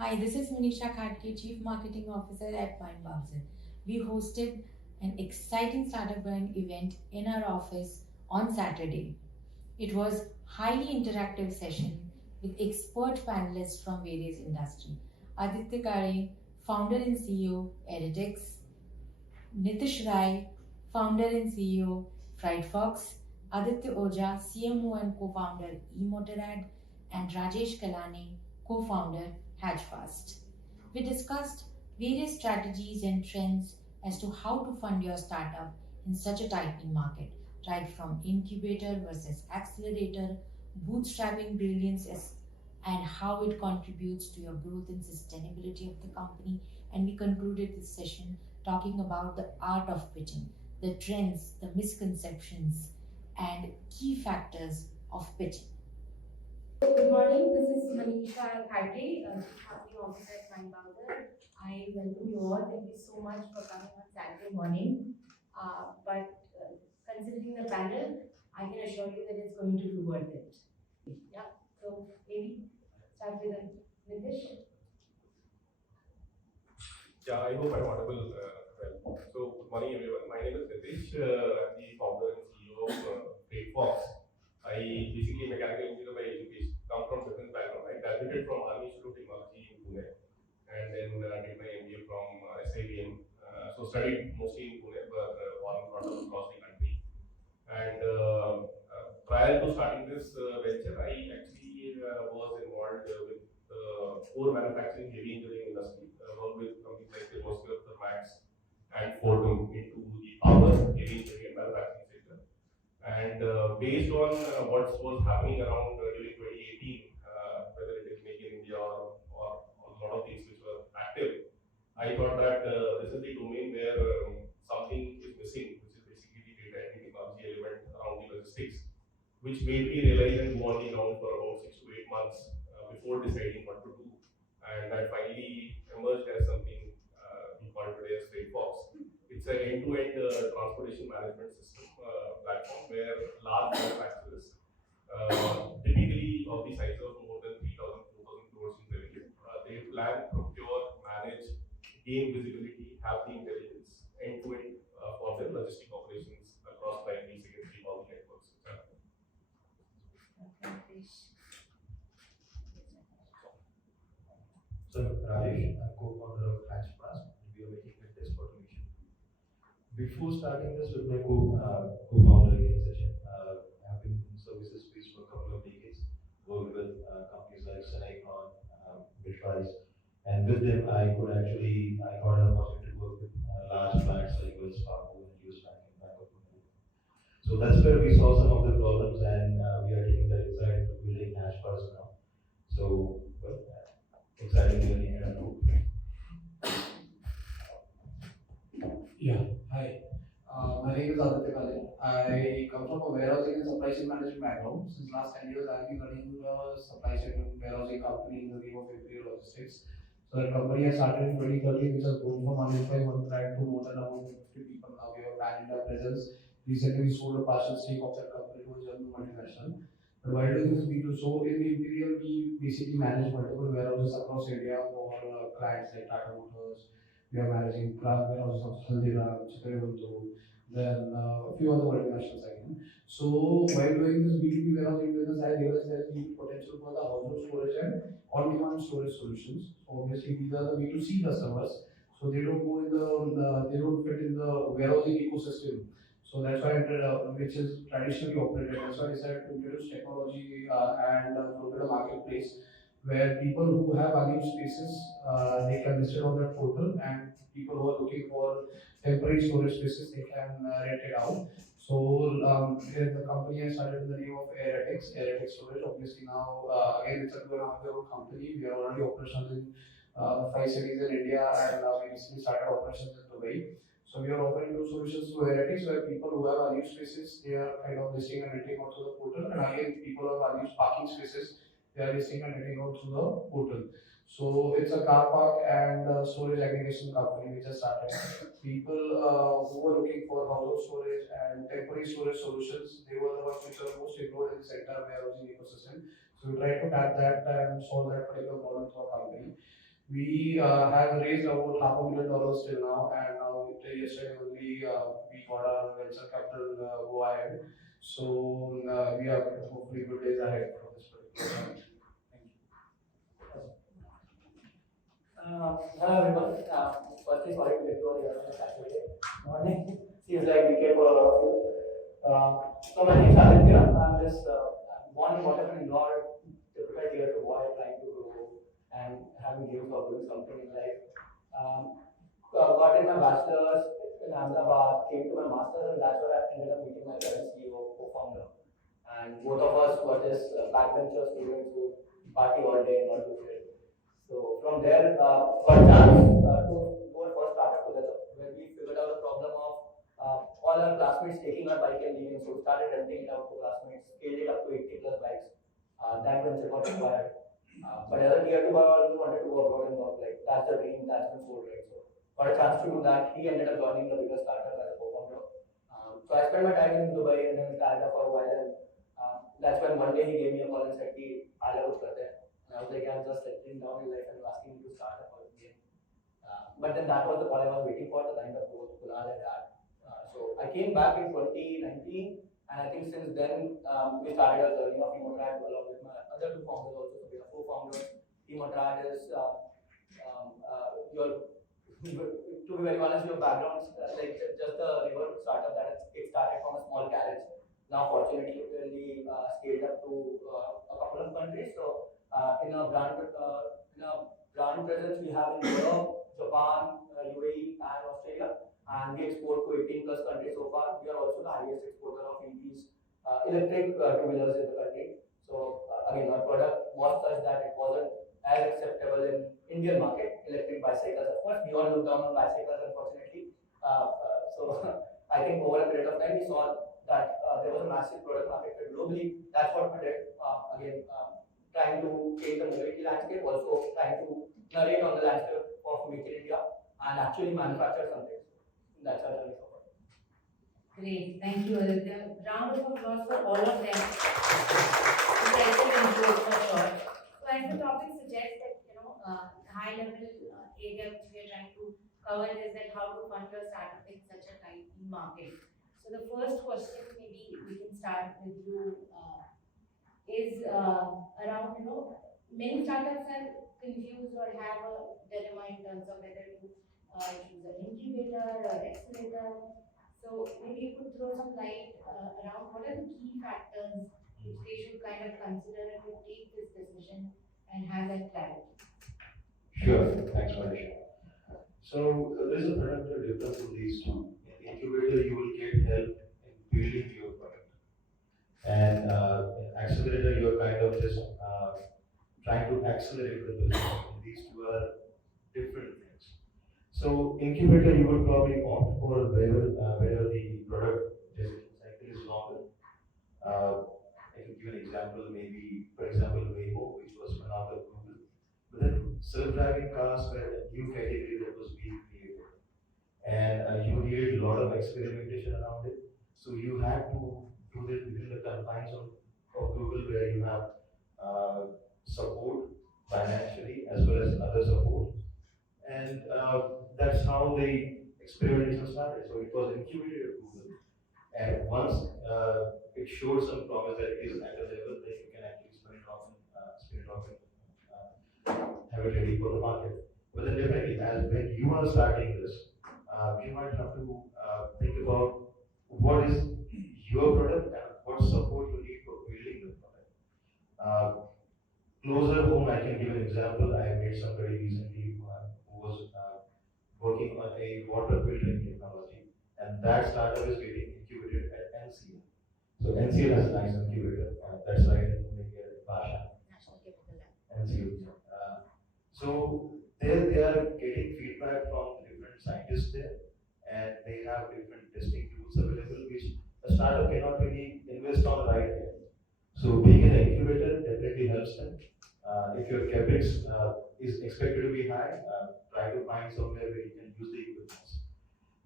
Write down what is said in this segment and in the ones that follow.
Hi, this is Manisha, Khadge, Chief Marketing Officer at Mindbowser. We hosted an exciting startup grind event in our office on Saturday. It was highly interactive session with expert panelists from various industries. Aditya KALE, founder and CEO, Airattix; Nitish Rai, founder and CEO, FreightFox; Aditya Oja, CMO and co-founder, EMotorad; and Rajesh Kalane, co-founder, HatchFast. We discussed various strategies and trends as to how to fund your startup in such a tightening market, right from incubator versus accelerator, bootstrapping brilliance, and how it contributes to your growth and sustainability of the company. And we concluded this session talking about the art of pitching, the trends, the misconceptions, and key factors of pitching. Good morning, this is Manisha and Khadge, Chief Marketing Officer at Mindbowser. I welcome you all. Thank you so much for coming on Saturday morning. But considering the panel, I can assure you that it's going to be worth it. Yeah, so maybe start with Nitish. Yeah, I hope I'm audible well. So, good morning everyone. My name is Nitish. I'm the founder and CEO of FreightFox. I basically mechanical engineer by education, come from defense background. I graduated from Army Institute of Technology in Pune and then did my MBA from SIBM. So studied mostly in Pune, but one part of across the country. And prior to starting this venture, I actually was involved with core manufacturing heavy engineering industry. Worked with companies like Bootstrapping Brilliance and Fordham into the power, heavy engineering and manufacturing sector. And based on what was happening around during 2018, whether it is Make in India or a lot of things which were active, I thought that this is the domain where something is missing, which is basically the data and technology element around the logistics, which made me realize and go on the ground for about 6 to 8 months before deciding what to do. And that finally emerged as something we call today as FreightFox. It's an end-to-end transportation management system platform where large manufacturers, typically of the size of more than 3,000, 4,000 crores in revenue, they plan, procure, manage, gain visibility, have the intelligence end-to-end for their logistic operations across primary, secondary, all the networks. So, Rajesh, I'm co-founder of HatchFast, and we are making a test automation. Before starting this with my co-founder again session, I've been in services space for a couple of decades, worked with companies like Senicon, Bitwise, and with them I got an opportunity to work with large banks like Wells Fargo and US Bank and Bank of America. So that's where we saw some of the problems, and we are taking that insight into building HatchFast now. So, well, exciting journey ahead. Yeah, hi. My name is Aditya Kalane. I come from a warehousing and supply chain management background. Since last 10 years, I've been running a supply chain and warehousing company in the name of Imperial Logistics. So that company has started in 2013, which has grown from unemployed one brand to more than about 50 people. Now we have a pan-India presence. Recently, we sold a partial stake of that company to a German multinational. But while doing this B2, so in the Imperial, we basically manage multiple warehouses across India for clients like Tata Motors. We are managing plant warehouses of Haldiram, Chikaraguntu, then a few other multinationals again. So while doing this B2B warehousing business, I realized there is huge potential for the household storage and on-demand storage solutions. So obviously these are the B2C customers. So they don't go in they don't fit in the warehousing ecosystem. So that's why, which is traditionally operated. That's why I decided to introduce technology and look at a marketplace where people who have unused spaces, they can list it on that portal, and people who are looking for temporary storage spaces, they can rent it out. So the company I started in the name of Airattix Storage. Obviously now, again, it's a 2.5-year-old company. We are already operational in 5 cities in India, and we recently started operations in Dubai. So we are offering two solutions to Airattix, where people who have unused spaces, they are kind of listing and renting onto the portal, and again, people who have unused parking spaces, they are listing and renting out through the portal. So it's a car park and storage aggregation company we just started. People who were looking for household storage and temporary storage solutions, they were the ones which were most ignored in this entire warehousing ecosystem. So we tried to tap that and solve that particular problem for our company. We have raised about $500,000 till now, and now yesterday only we got our venture capital go ahead. So we have hopefully good days ahead for this particular fund. Thank you. Hello everyone. Firstly, sorry to get you all here on a Saturday morning. Seems like weekend for all of you. So my name is Aditya. I'm born and brought up in Indore, typical tier 2 boy trying to grow and having dreams of doing something in life. Got in my bachelor's in Ahmedabad, came to my master's, and that's where I ended up meeting my current CEO, co-founder. And both of us were just backbencher students who party all day and not do shit. So from there, got a chance to do our first startup together, where we figured out the problem of all our classmates taking our bike and leaving. So we started renting it out to classmates, scaled it up to 80 plus bikes. That venture got acquired. But as a tier 2 boy, I always wanted to go abroad and work. Like that's the dream, that's been sold, right? So got a chance to do that. He ended up joining the bigger startup as a co-founder. So I spent my time in Dubai and then Canada for a while, and that's when one day he gave me a call and said, "Ki, aala kuch karte hain." And I was like, "I'm just settling down in life and asking me to start a call again." But then that was the call I was waiting for, the kind of both Kalane and that. So I came back in 2019, and I think since then we started a journey of EMotorad along with my other two founders also. So we are co-founders. EMotorad is your to be very honest, your background, like just a river startup that it started from a small garage. Now, fortunately, we scaled up to a couple of countries. So, in a brand presence, we have in Europe, Japan, UAE, and Australia, and we export to 18 plus countries so far. We are also the highest exporter of EVs, electric two-wheelers in the country. So, again, our product was such that it wasn't as acceptable in Indian market. Electric bicycles, of course, we all look down on bicycles, unfortunately. So I think over a period of time, we saw that there was a massive product market fit globally. That's what we did. Again, trying to change the mobility landscape, also trying to narrate on the landscape of Make in India and actually manufacture something. That's our journey so far. Great, thank you, Aditya. Round of applause for all of them. Impressive intro for sure. So as the topic suggests that, high level area which we are trying to cover is that how to fund your startup in such a tiny market. So the first question maybe we can start with you is around, many startups are confused or have a dilemma in terms of whether to choose an incubator or accelerator. So maybe you could throw some light around what are the key factors which they should kind of consider and to take this decision and have that clarity. Sure, thanks, Manisha. So there's a fundamental difference in these two. In incubator, you will get help in building your product, and in accelerator, you're kind of just trying to accelerate the business. And these two are different things. So incubator, you would probably opt for wherever the product gestation cycle is longer. I can give an example, maybe for example Waymo, which was spun out of Google. But then self-driving cars were a new category that was being created, and you needed a lot of experimentation around it. So you had to do this within the confines of Google, where you have support financially as well as other support, and that's how the experimentation started. So it was incubated at Google, and once it showed some promise that it is at a level that you can actually spin it off and have it ready for the market. But then definitely, as when you are starting this, you might have to think about what is your product and what support you need for building the product. Closer home, I can give an example. I met somebody recently who was working on a water filtering technology, and that startup is getting incubated at NCL. So NCL has a nice incubator. That's right in Basha. National Chemical Lab. NCL. So there they are getting feedback from different scientists there, and they have different testing tools available, which a startup cannot really invest on right here. So being an incubator definitely helps them. If your capex is expected to be high, try to find somewhere where you can use the equipment.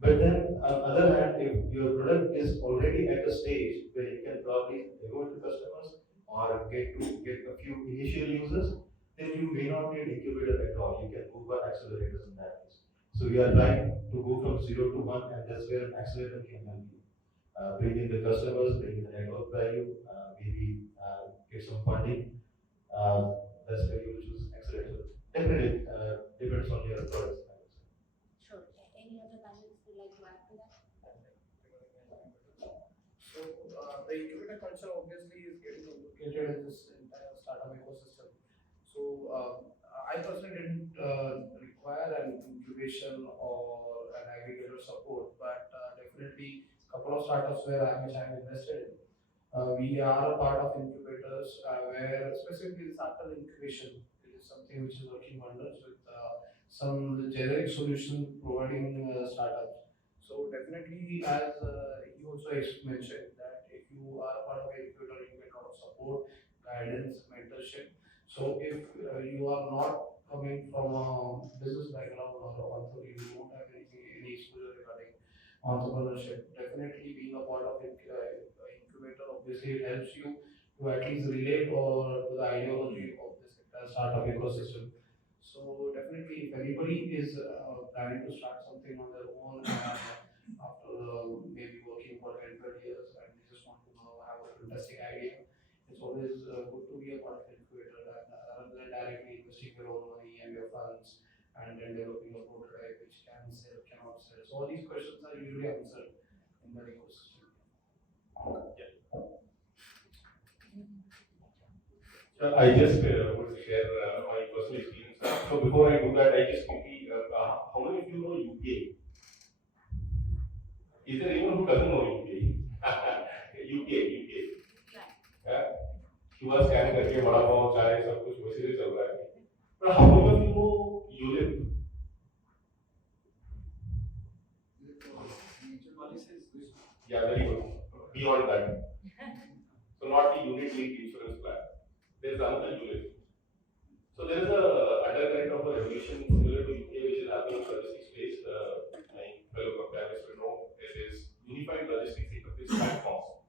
But then, on the other hand, if your product is already at a stage where you can probably go to customers or get a few initial users, then you may not need incubator at all. You can go for accelerators in that case. So we are trying to go from 0 to 1, and that's where an accelerator can help you. Bring in the customers, bring in the network value, maybe get some funding. That's where you will choose accelerator. Definitely depends on your products. Sure. Any other panelists would like to add to that? So the incubator culture obviously is getting implicated in this entire startup ecosystem. So I personally didn't require an incubation or an aggregator support, but definitely a couple of startups which I'm invested in. We are a part of incubators where specifically the startup incubation is something which is working wonders with some generic solution providing startups. So definitely, as you also mentioned, that if you are a part of a incubator, you get a lot of support, guidance, mentorship. So if you are not coming from a business background or you don't have any exposure regarding entrepreneurship, definitely being a part of incubator obviously it helps you to at least relate or to the ideology of this startup ecosystem. So definitely, if anybody is planning to start something on their own and after maybe working for 10, 20 years and they just want to have a fantastic idea, it's always good to be a part of incubator rather than directly investing your own money and your funds and then developing a prototype which can sell, cannot sell. So all these questions are usually answered in the ecosystem. I just want to share my personal experience. So before I do that, I just quickly, how many of you know UPI? Is there anyone who doesn't know UPI? UPI. QR scan करके बड़ा पाव चाय सब कुछ वैसे ही चल रहा है. But how many of you know ULIP? Yeah, very good. Beyond that. So not the unit linked insurance plan. There is another ULIP. So there is a undercurrent of a revolution similar to UK which is happening in logistics space. My fellow capitalists will know it is unified logistics interface platforms.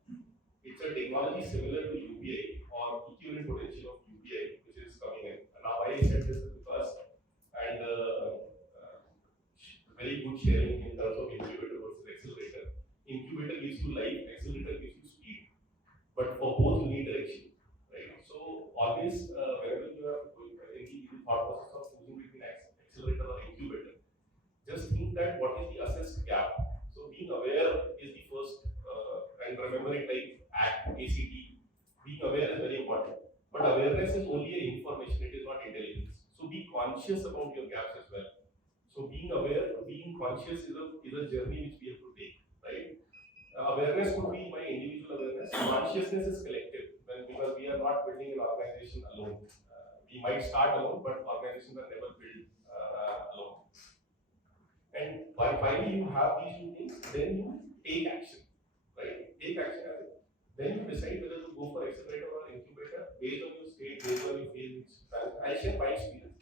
It's a technology similar to UPI or equivalent potential of UPI which is coming in. And now why I said this is because and very good sharing in terms of incubator versus accelerator. Incubator gives you life, accelerator gives you speed. But for both you need direction, right? So always whenever you are in the thought process of choosing between accelerator or incubator, just think that what is the assessed gap. So being aware is the first, and remember it like ACT, being aware is very important. But awareness is only an information, it is not intelligence. So be conscious about your gaps as well. So being aware, being conscious is a journey which we have to take, right? Awareness could be my individual awareness. Consciousness is collective, because we are not building an organization alone. We might start alone, but organizations are never built alone. And finally, you have these two things, then you take action, right? Take action as it. Then you decide whether to go for accelerator or incubator based on your state, based on your field. I'll share my experience.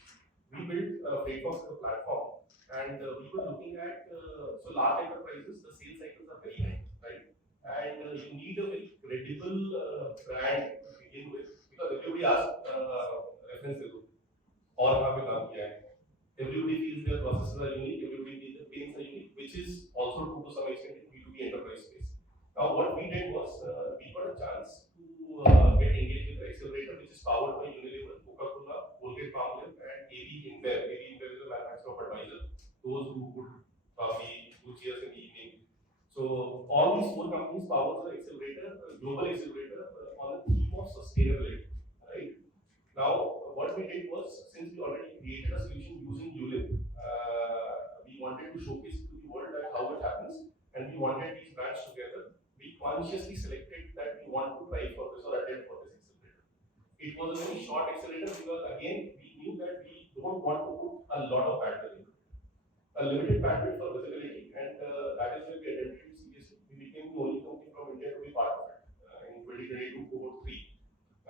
We built FreightFox as a platform, and we were looking at so large enterprises, the sales cycles are very high, right? And you need a very credible brand to begin with, because everybody asks reference और वहाँ पे काम किया है. Everybody feels their processes are unique, everybody feels their pains are unique, which is also true to some extent in B2B enterprise space. Now what we did was we got a chance to get engaged with the accelerator, which is powered by Unilever, Coca-Cola, Colgate Palmolive, and AB InBev. AB InBev is a manufacturer of advisor. Those who would probably do cheers in the evening. So all these four companies power the accelerator, global accelerator, on the theme of sustainability, right? Now, what we did was, since we already created a solution using ULIP, we wanted to showcase to the world that how it happens, and we wanted these brands together. We consciously selected that we want to try for this or attempt for this accelerator. It was a very short accelerator because, again, we knew that we don't want to put a lot of bandwidth in it. A limited bandwidth for visibility, and that is where we attempted it seriously. We became the only company from India to be part of it in 2022 cohort 3.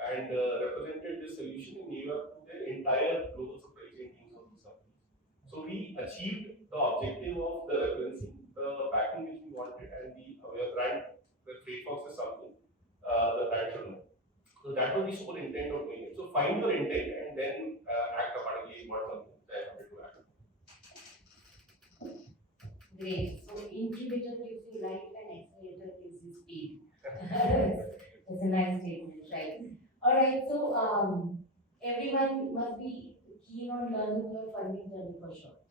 And represented this solution in New York to the entire global supply chain teams of these companies. So we achieved the objective of the referencing, the backing which we wanted, and the brand, the FreightFox is something the brand should know. So that was the sole intent of doing it. So find your intent and then act accordingly. What something that I wanted to act. Great. So incubator gives you life and accelerator gives you speed. That's a nice statement, right? All right. So everyone must be keen on learning your funding journey for sure.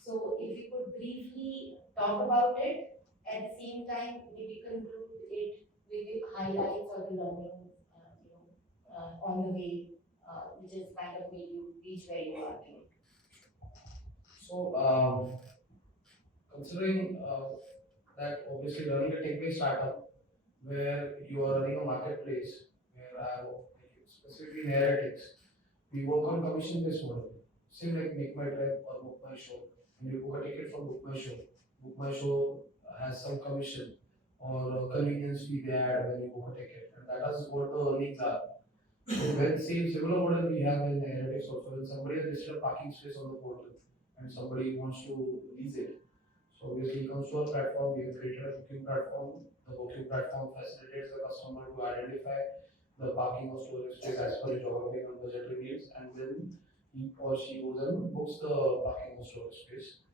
So if you could briefly talk about it, at the same time maybe conclude it with the highlights or the learnings, on the way, which is kind of made you reach where you are today. So, considering that obviously running a tech-based startup where you are running a marketplace, where I work, specifically in Airattix, we work on commission-based model. Same like Make My Drive or Book My Show. When you book a ticket from Book My Show has some commission or convenience fee they add when you book a ticket, and that is what the earnings are. So when same similar model we have in Airattix also, when somebody has listed a parking space on the portal and somebody wants to lease it, so obviously it comes to our platform, we have created a booking platform. The booking platform facilitates the customer to identify the parking or storage space as per his geographic and budgetary needs, and then he or she goes and books the parking or storage space.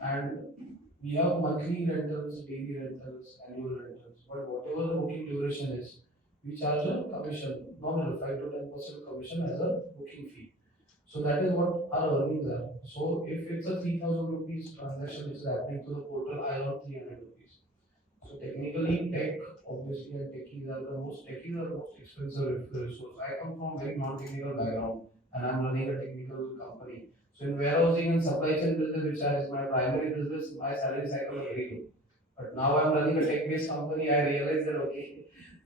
And we have monthly rentals, daily rentals, annual rentals, but whatever the booking duration is, we charge a commission, nominal 5 to 10% commission as a booking fee. So that is what our earnings are. So if it's a 3,000 rupees transaction which is happening to the portal, I earn 300 rupees. So technically, tech obviously and techies are the most expensive resource. I come from very non-technical background and I'm running a technical company. So in warehousing and supply chain business, which is my primary business, my salary cycle is very low. But now I'm running a tech-based company, I realize that okay,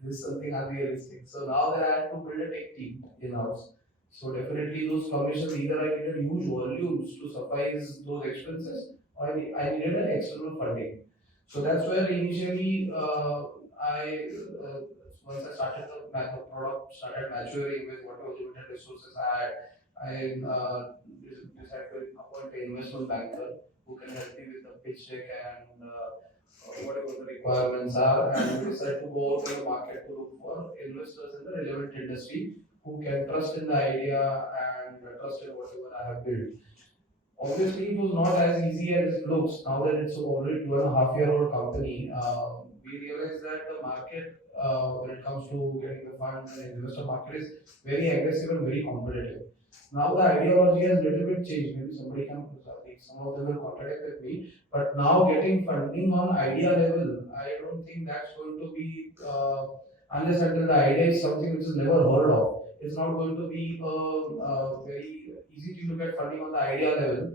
this is something unrealistic. So now that I have to build a tech team in-house. So definitely those commissions, either I needed huge volumes to suffice those expenses, or I needed an external funding. So that's where initially I once I started the product started maturing with whatever limited resources I had, I decided to appoint an investment banker who can help me with the pitch deck and whatever the requirements are, and we decided to go out in the market to look for investors in the relevant industry who can trust in the idea and trust in whatever I have built. Obviously, it was not as easy as it looks. Now that it's already 2.5-year-old company, we realize that the market, when it comes to getting the fund and investor market, is very aggressive and very competitive. Now the ideology has little bit changed. Maybe somebody can, like some of them will contradict with me, but now getting funding on idea level, I don't think that's going to be unless until the idea is something which is never heard of. It's not going to be very easy to get funding on the idea level.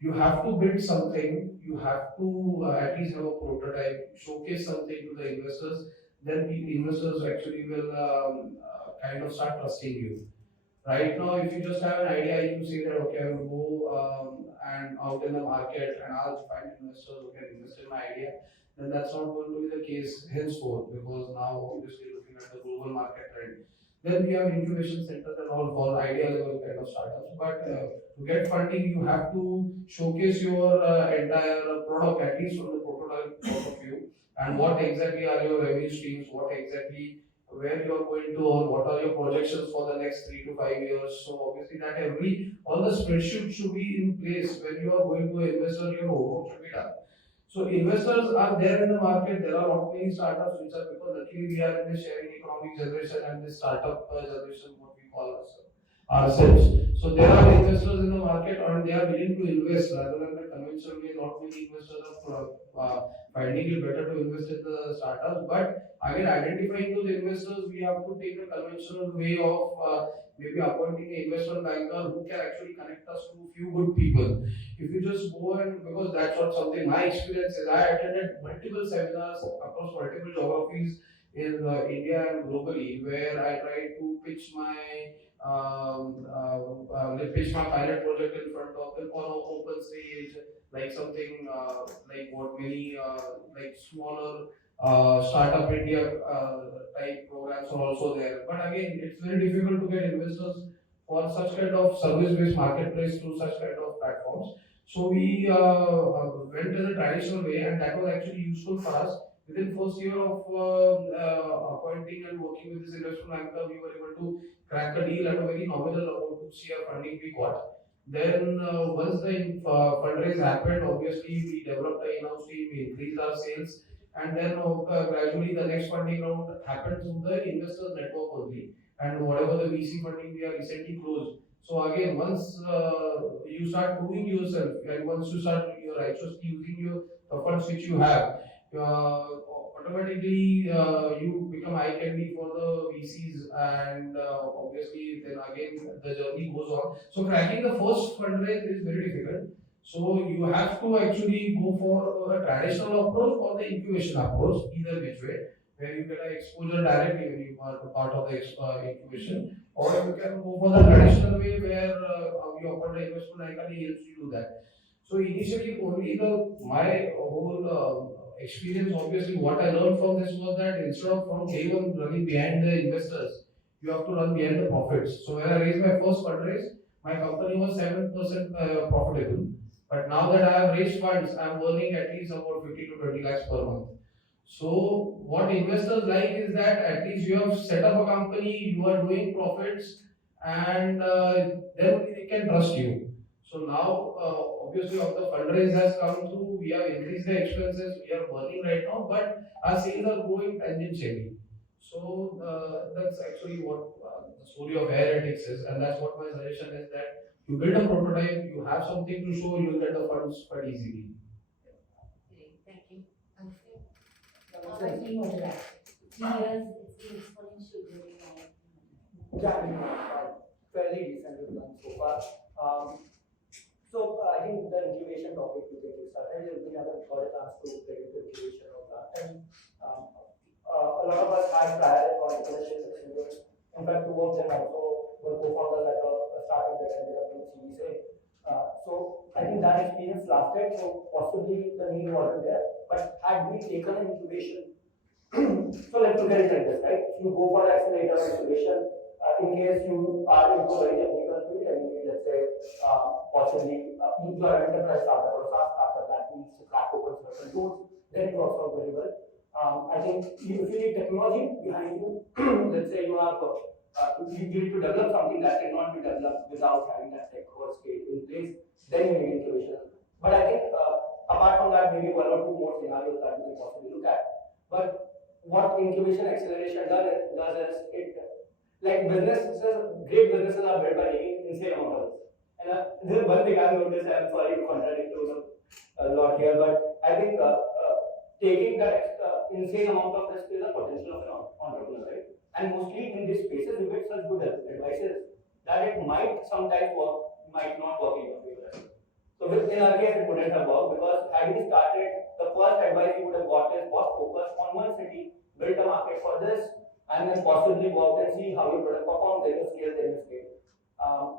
You have to build something, you have to at least have a prototype, showcase something to the investors, then the investors actually will kind of start trusting you. Right now, if you just have an idea, you say that okay, I will go and out in the market and I'll find investors who can invest in my idea. Then that's not going to be the case henceforth, because now obviously looking at the global market trend. Then we have incubation centers and all for idea level kind of startups. But to get funding, you have to showcase your entire product, at least from the prototype point of view, and what exactly are your revenue streams, what exactly where you are going to, or what are your projections for the next 3 to 5 years. So obviously that all the spreadsheet should be in place when you are going to invest in your homework should be done. So investors are there in the market. There are not many startups which are, because luckily we are in the sharing economic generation and the startup generation, what we call ourselves. So there are investors in the market and they are willing to invest rather than the conventional way. Not many investors are finding it better to invest in the startups. But again, identifying those investors, we have to take the conventional way of maybe appointing an investment banker who can actually connect us to few good people. If you just go and, because that's what something my experience is, I attended multiple seminars across multiple geographies in India and globally, where I tried to pitch my pitch my pilot project in front of them on an open stage, like something like what many like smaller startup India type programs are also there. But again, it's very difficult to get investors for such kind of service-based marketplace through such kind of platforms. So we went in a traditional way, and that was actually useful for us within first year of appointing and working with this investment banker, we were able to crack a deal at a very nominal about 2 CR funding we got. Then once the fundraise happened, obviously we developed an in-house team, we increased our sales, and then gradually the next funding round happened through the investors network only, and whatever the VC funding we have recently closed. So again, once you start proving yourself, and once you start your actually using your the funds which you have, automatically you become eye candy for the VCs, and obviously then again the journey goes on. So cracking the first fundraise is very difficult. So you have to actually go for a traditional approach or the incubation approach, either which way, where you get an exposure directly when you are part of the incubation, or you can go for the traditional way where you open the investment actually helps you do that. So initially, only my whole experience, obviously, what I learned from this was that instead of from day one running behind the investors, you have to run behind the profits. So when I raised my first fundraise, my company was 7% profitable. But now that I have raised funds, I am earning at least about 50 to 20 lakhs per month. So what investors like is that at least you have set up a company, you are doing profits, and then only they can trust you. So now, obviously, of the fundraise has come through, we have increased the expenses, we are burning right now, but our sales are growing tangentially. So that's actually what the story of Airattix is, and that's what my suggestion is, that you build a prototype, you have something to show, you'll get the funds quite easily. Great, thank you. EMotorad. 3 years, it's been exponential growing now. Yeah, fairly decent return so far. I think the incubation topic we can start. We haven't got a chance to get into incubation of that. And a lot of us had prior entrepreneurship experience. In fact, two of them also were co-founders at a startup that ended up in Series A. I think that experience lasted, so possibly the need wasn't there. But had we taken an incubation, so let's look at it like this, right? You go for accelerator incubation, in case you are into very technical field and you let's say possibly you are an enterprise startup or a SaaS startup that needs to crack open certain tools, then it works out very well. I think if you need technology behind you, let's say you have you need to develop something that cannot be developed without having that tech or scale in place, then you need incubation. But I think apart from that, maybe one or two more scenarios that we can possibly look at. But what incubation acceleration does is it, like businesses, great businesses are built by taking insane amount of risk. And this is one thing I've noticed. I'm sorry to contradict you a lot here, but I think taking that insane amount of risk is a potential of an entrepreneur, right? And mostly in these spaces, you get such good advices that it might sometimes work, might not work in your favor. So in our case, it wouldn't have worked because had we started, the first advice you would have got is was focus on one city, build a market for this, and then possibly work and see how your product performs, then you scale, then you scale.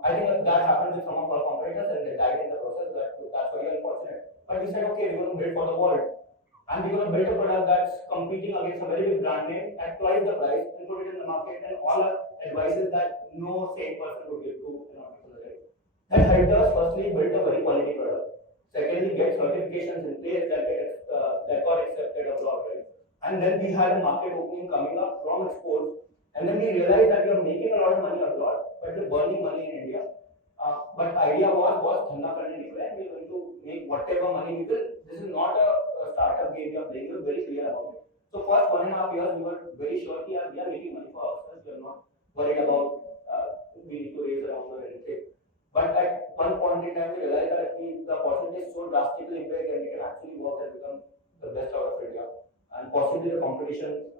I think that happened with some of our competitors and they died in the process. That's very unfortunate. But we said, okay, we're going to build for the world. And we're going to build a product that's competing against a very big brand name at twice the price and put it in the market, and all our advices that no sane person would give to an entrepreneur. That helped us firstly build a very quality product. Secondly, get certifications in place that got accepted abroad, right? And then we had a market opening coming up from exports, and then we realized that we are making a lot of money abroad, but we're burning money in India. But the idea was dhanda karne nikle, and we're going to make whatever money we will. This is not a startup game we are playing. We're very clear about it. So first 1.5 years, we were very sure that we are making money for ourselves. We are not worried about we need to raise a round or anything. But at one point in time, we realized that if the opportunity is so drastically big and we can actually work and become the best out of India, and possibly the competition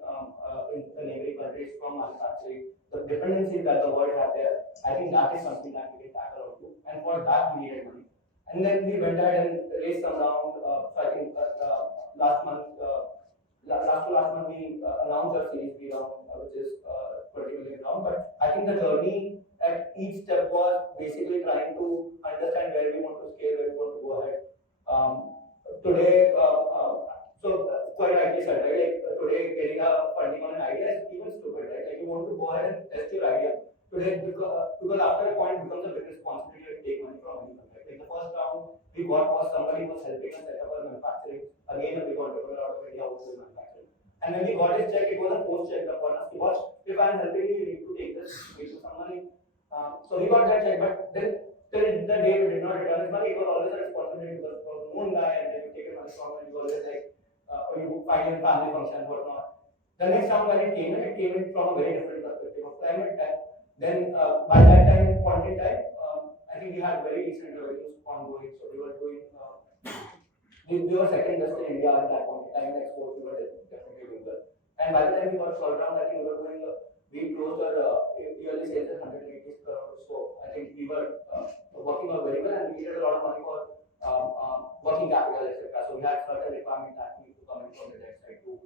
in the neighboring countries from manufacturing, the dependencies that the world have there, I think that is something that we can tackle onto. And for that, we needed money. And then we went ahead and raised some round. So I think last month we announced our Series B round, which is 20 million round. But I think the journey at each step was basically trying to understand where we want to scale, where we want to go ahead. Today, quite rightly said, right? Like today, getting a funding on an idea is even stupid, right? Like you want to go ahead and test your idea. Today, because after a point, it becomes a big responsibility to take money from anyone, right? Like the first round we got was somebody was helping us set up our manufacturing. Again, a big entrepreneur out of India who was manufacturing. And when we got his check, it was a post check upon us. If I'm helping you, you need to take this to someone. So he got that check, but then till the day we did not return his money, it was always a responsibility because it was the known guy and then you take your money from him, and he was always like, you find in family functions, whatnot. The next time when it came in from a very different perspective of climate time. Then by that time, point in time, I think we had very decent revenues ongoing. So we were doing, we were second best in India at that point in time. In exports, we were definitely doing well. And by the time we got sold around, I think we were doing, we closed our yearly sales at 180 crores. So I think we were working out very well, and we needed a lot of money for working capital, etc. So we had certain requirements that we need to come in from the debt side too.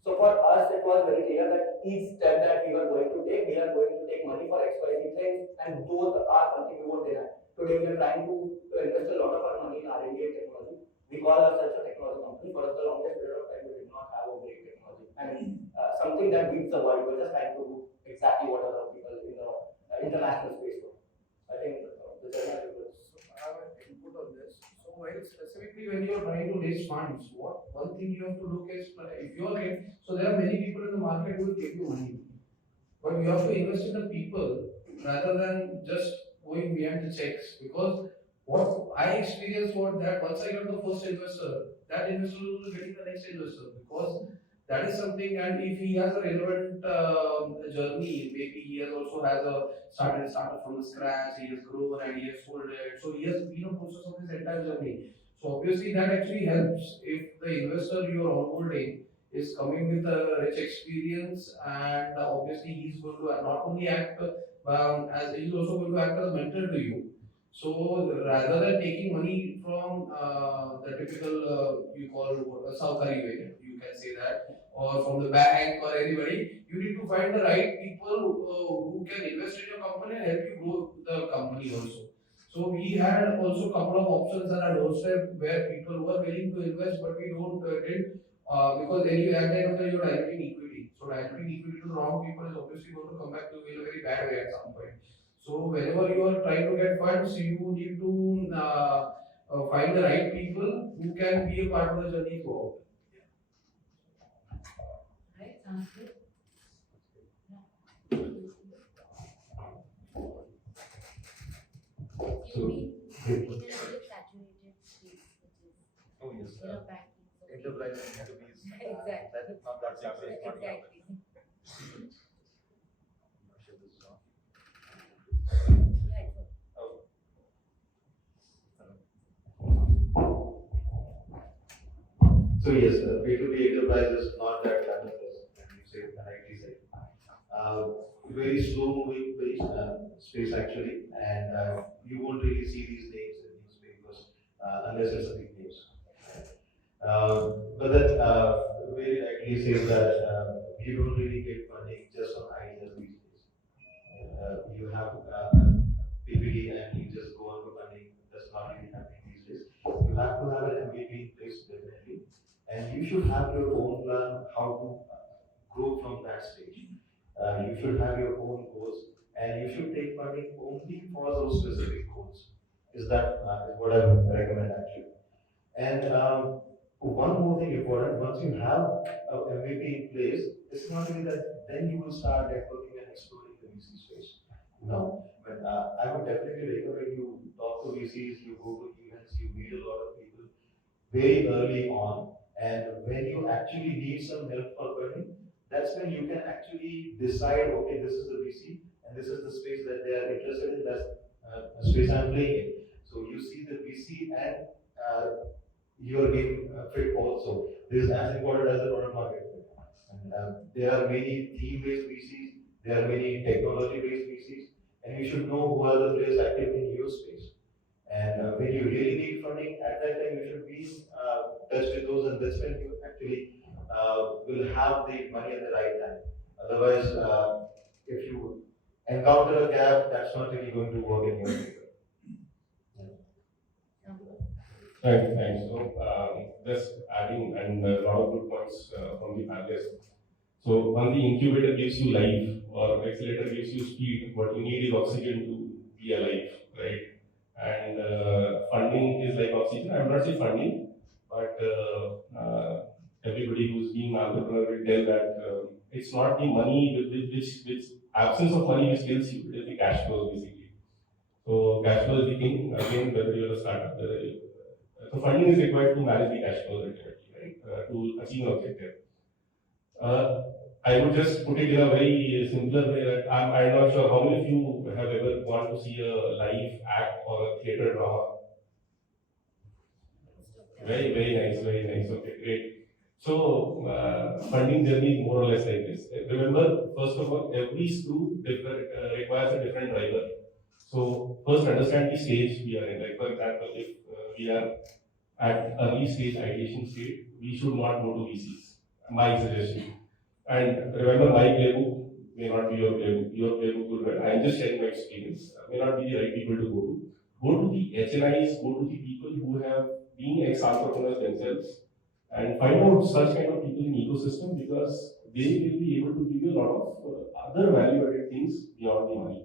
So for us, it was very clear that each step that we were going to take, we are going to take money for XYZ things, and those are something we won't deny. Today, we are trying to invest a lot of our money in R&D and technology. We call ourselves a technology company. For the longest period of time, we did not have a great technology. And something that beats the world, we're just trying to do exactly what other people in the international space do. I think the journey is I have an input on this. So, while specifically when you are trying to raise funds, one thing you have to look is if you are getting, so there are many people in the market who will give you money, but you have to invest in the people rather than just going behind the checks. Because what I experienced was that once I got the first investor, that investor will getting the next investor, because that is something. And if he has a relevant journey, maybe he has also has a started from the scratch, he has grown and he has sold it, so he has been a process of his entire journey. So obviously that actually helps if the investor you are onboarding is coming with a rich experience, and obviously he's going to not only act as he's also going to act as a mentor to you. So rather than taking money from the typical you call a Saukari way, you can say that, or from the bank or anybody, you need to find the right people who can invest in your company and help you grow the company also. So we had also a couple of options at our doorstep where people were willing to invest, but we don't did because anyway at the end of the day you're diluting equity. So diluting equity to the wrong people is obviously going to come back to you in a very bad way at some point. So whenever you are trying to get funds, you need to find the right people who can be a part of the journey throughout. Right, sounds good. So, You've been in a very saturated space, which is oh yes, banking. So enterprise and SMEs. Exactly. That is not that separate. Exactly. Yeah, it's okay. So yes, B2B enterprise is not that glamorous when you say the IT side. Very slow moving space actually, and you won't really see these names in newspapers unless it's a big news. But then very likely says that you don't really get funding just on ideas these days. You have PPD and you just go on for funding. That's not really happening these days. You have to have an MVP in place definitely, and you should have your own plan how to grow from that stage. You should have your own goals, and you should take funding only for those specific goals. Is that is what I would recommend actually. And one more thing important, once you have a MVP in place, it's not only that then you will start networking and exploring the VC space. No, but I would definitely recommend you talk to VCs, you go to events, you meet a lot of people very early on, and when you actually need some help for funding, that's when you can actually decide, okay, this is the VC and this is the space that they are interested in, that's space I'm playing in. So you see the VC and your game fit also. This is as important as the product market fit. And there are many theme-based VCs, there are many technology-based VCs, and you should know who are the players active in your space. And when you really need funding, at that time you should be in touch with those, and that's when you actually will have the money at the right time. Otherwise, if you encounter a gap, that's not really going to work in your favor. Right, thanks. So, just adding and a lot of good points from the panelists. So, one, the incubator gives you life, or accelerator gives you speed. What you need is oxygen to be alive, right? And funding is like oxygen. I would not say funding, but everybody who's being an entrepreneur will tell that it's not the money which absence of money which kills you, it is the cash flow basically. So cash flow is the thing, again, whether you're a startup, so funding is required to manage the cash flow ultimately, right, to achieve an objective. I would just put it in a very simpler way that I'm not sure how many of you have ever gone to see a live act or a theater drama. Very nice, very nice. Okay, great. So, funding journey is more or less like this. Remember, first of all, every screw requires a different driver. So, first understand the stage we are in. Like, for example, if we are at early stage ideation state, we should not go to VCs. My suggestion. And remember, my playbook may not be your playbook. Your playbook will be. I'm just sharing my experience. May not be the right people to go to. Go to the HNIs, go to the people who have been ex-entrepreneurs themselves, and find out such kind of people in ecosystem because they will be able to give you a lot of other value-added things beyond the money.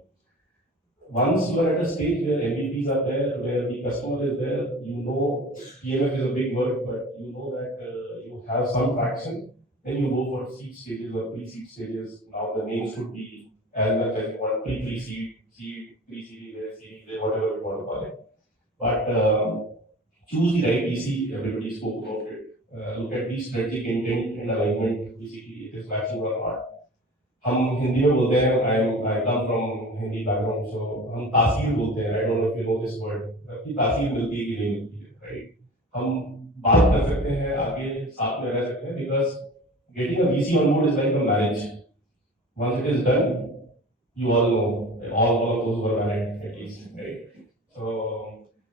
Once you are at a stage where MVPs are there, where the customer is there, you know PMF is a big word, but you know that you have some traction, then you go for seed stages or pre-seed stages. Now the name should be as much as one pre-seed, seed, pre-seed, seed, whatever you want to call it. But choose the right VC, everybody spoke about it. Look at the strategic intent and alignment, basically it is matching or not. हम हिंदी में बोलते हैं, I come from Hindi background, so हम तासीर बोलते हैं. I don't know if you know this word. कि तासीर मिलती है कि नहीं मिलती है, right? हम बात कर सकते हैं, आगे साथ में रह सकते हैं, because getting a VC on board is like a marriage. Once it is done, you all know, all of those were married at least, right?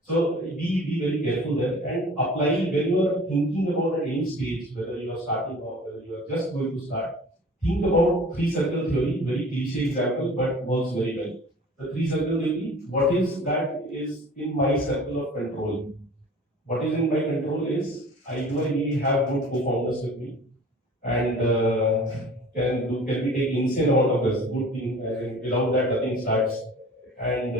So be very careful there and apply when you are thinking about at any stage, whether you are starting or whether you are just going to start. Think about three circle theory, very cliche example, but works very well. The three circle theory, what is that is in my circle of control? What is in my control is, I need to have good co-founders with me, and can we take insane amount of this good thing, and without that nothing starts. And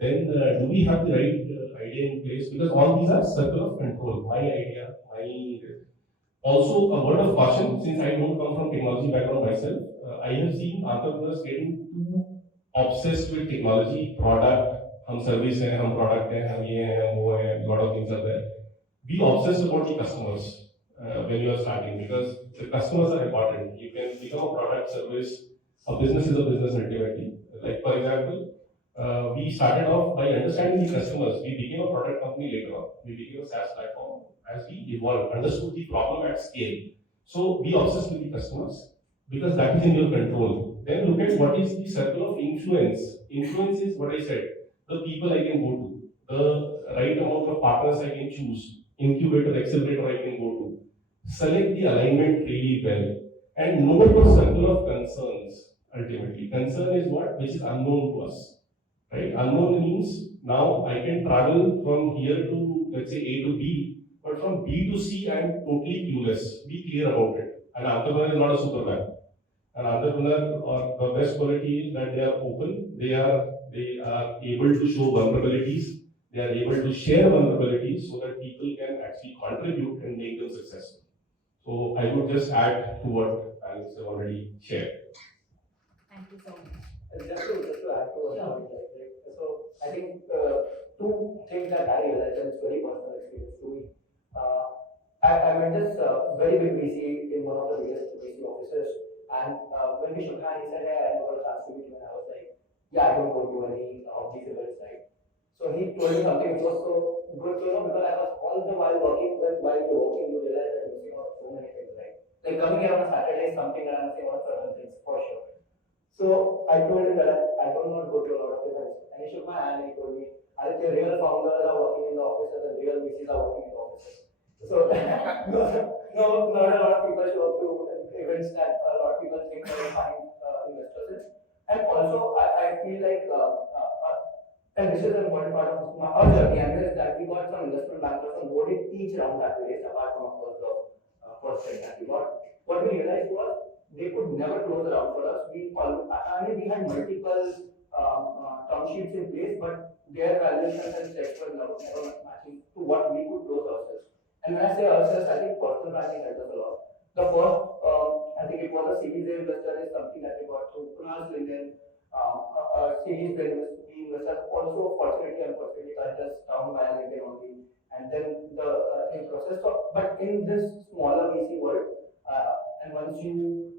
then do we have the right idea in place? Because all these are circle of control. My idea, also a word of caution, since I don't come from technology background myself, I have seen entrepreneurs getting too obsessed with technology, product, हम service हैं, हम product हैं, हम ये हैं, हम वो हैं, lot of things are there. Be obsessed about the customers when you are starting, because the customers are important. You can become a product, service, a business is a business ultimately. Like for example, we started off by understanding the customers. We became a product company later on. We became a SaaS platform as we evolved, understood the problem at scale. So be obsessed with the customers because that is in your control. Then look at what is the circle of influence. Influence is what I said, the people I can go to, the right amount of partners I can choose, incubator, accelerator I can go to. Select the alignment really well and know your circle of concerns ultimately. Concern is what? Which is unknown to us. Right? Unknown means now I can travel from here to, let's say, A to B, but from B to C, I am totally clueless. Be clear about it. An entrepreneur is not a Superman. An entrepreneur, or the best quality is that they are open, they are able to show vulnerabilities, they are able to share vulnerabilities so that people can actually contribute and make them successful. So I would just add to what Alex has already shared. Thank you so much. Just to add to what so I think two things that I realized, and it's very personal experience to me. I met this very big VC in one of the biggest VC offices, and when we shook hands, he said, "Hey, I never got a chance to meet you," and I was like, "Yeah, I don't go to any of these events, right?" So he told me something which was so good to know because I was all the while working. While you're working, you realize that you're missing out so many things, right? Like coming here on a Saturday is something that I'm missing out certain things for sure. So I told him that I do not go to a lot of events. And he shook my hand and he told me, Aditya, real founders are working in the offices and real VCs are working in the offices. So not a lot of people show up to events that a lot of people think they will find investors in. And also I feel like and this is an important part of our journey, and is that we got some investment bankers on board in each round that we raised, apart from of course the first trade that we got. What we realized was they could never close the round for us. We had multiple term sheets in place, but their valuations and checks were never matching to what we could close ourselves. And when I say ourselves, I think personal branding helps us a lot. The first, I think it was a Series A investor is something that we got through Kunal's LinkedIn. Series B investors also fortunately, unfortunately, touched us down via LinkedIn only. And then the thing process. So, but in this smaller VC world, and once you,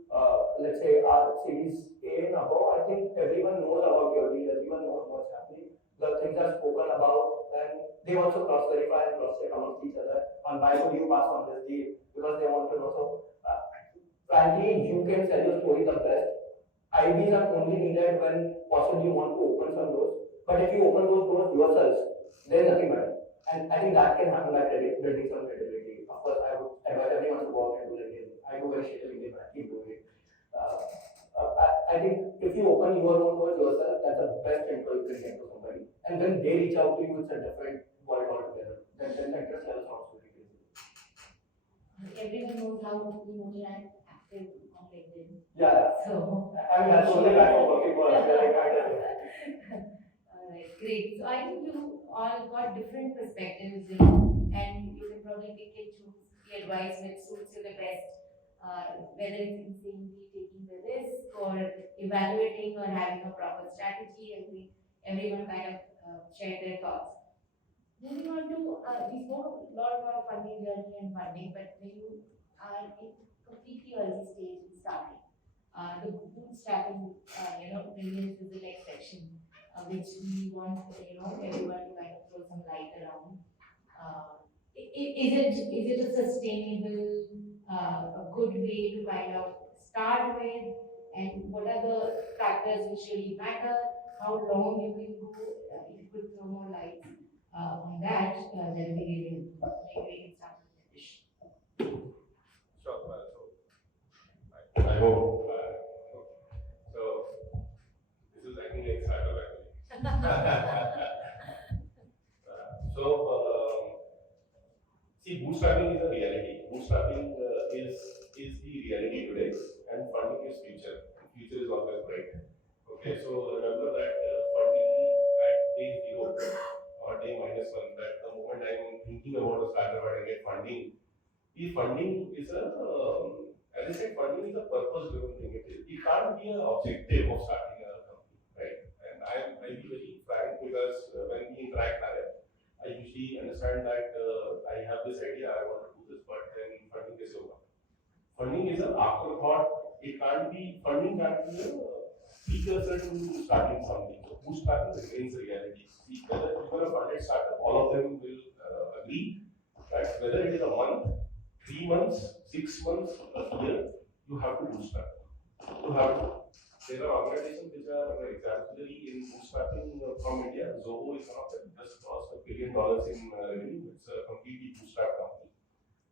let's say, are Series A and above, I think everyone knows about your deal, everyone knows what's happening. The things are spoken about, and they also cross-verify and cross-check amongst each other on why would you pass on this deal, because they want to know. So, frankly, you can sell your story the best. IDs are only needed when possibly you want to open some doors. But if you open those doors yourselves, there is nothing better. And I think that can happen by building some credibility. Of course, I would advise everyone to go out and do LinkedIn. I do very shitty LinkedIn, but I keep doing it. I think if you open your own doors yourself, that's the best intro you can get to somebody. And when they reach out to you, it's a different world altogether. Then the interest level sounds very crazy. Everyone knows how EMotorad active on LinkedIn. Yeah. So, I mean, that's the only platform working for us. Alright, great. So I think you all got different perspectives, and you can probably pick and choose the advice which suits you the best. Whether it's insanely taking the risk or evaluating or having a proper strategy, everyone kind of shared their thoughts. Moving on to, we spoke a lot about funding journey and funding, but when you are in completely early stage in starting, the bootstrapping, brilliance is the next section, which we want, everyone to kind of throw some light around. Is it a sustainable, a good way to kind of start with, and what are the factors which really matter? How long you can go? If you could throw more light on that, then maybe we can start with Nitish. Sure. I hope. So this is I think like startup actually. See, bootstrapping is a reality. Bootstrapping is the reality today, and funding is future. Future is always bright. Okay, so remember that funding at day 0 or day -1, that the moment I'm thinking about a startup and I get funding, the funding is as I said, funding is a purpose-driven thing. It can't be an objective of starting a company, right? And I'll be very frank because when we interact, I usually understand that I have this idea, I want to do this, but then funding is over. Funding is an afterthought. Funding can't be a precursor to starting something. So bootstrapping remains a reality. See, whether you are a funded startup, all of them will agree that whether it is a month, 3 months, 6 months, a year, you have to bootstrap. There are organizations which are exemplary in bootstrapping from India. Zoho is one of them, just crossed $1 billion in revenue. It's a completely bootstrap company.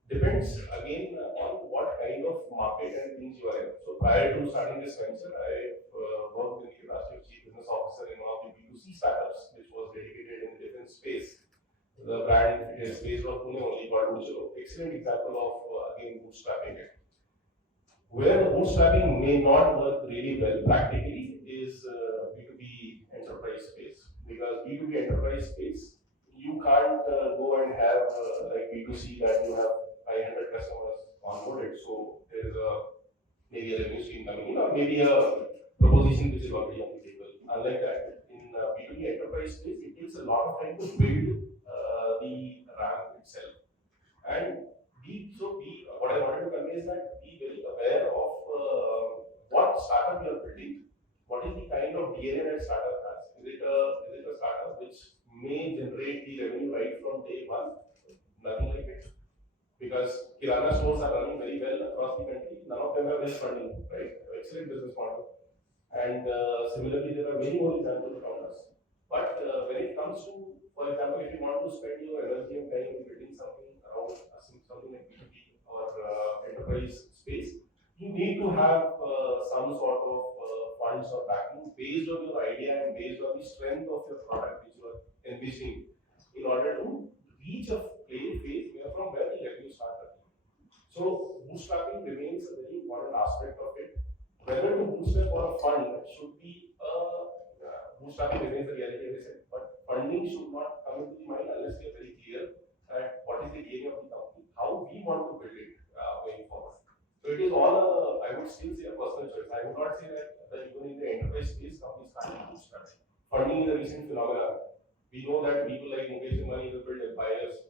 Depends again on what kind of market and things you are in. So prior to starting this venture, I worked in the capacity of Chief Business Officer in one of the B2C startups, which was dedicated in a different space. The brand is based on Pune only, but excellent example of again bootstrapping it. Where the bootstrapping may not work really well practically is B2B enterprise space. Because B2B enterprise space, you can't go and have like B2C that you have 500 customers onboarded. So there is maybe a revenue stream coming in, or maybe a proposition which is already on the table. Unlike that, in B2B enterprise space, it takes a lot of time to build the RAM itself. And what I wanted to convey is that be very aware of what startup you are building, what is the kind of DNA that startup has. Is it a startup which may generate the revenue right from day 1? Nothing like it. Because Kirana stores are running very well across the country, none of them have raised funding, right? Excellent business model. And similarly, there are many more examples around us. But when it comes to, for example, if you want to spend your energy and time in building something around something like B2B or enterprise space, you need to have some sort of funds or backing based on your idea and based on the strength of your product which you are envisioning in order to reach a phase from where the revenue starts coming. So bootstrapping remains a very important aspect of it. Whether to bootstrap or a fund should be bootstrapping remains a reality, as I said, but funding should not come into the mind unless we are very clear that what is the DNA of the company, want to build it going forward. So it is all I would still say a personal choice. I would not say that even in the enterprise space, companies can't bootstrap. Funding is a recent phenomenon. We know that people like Mukesh and Mani have built empires,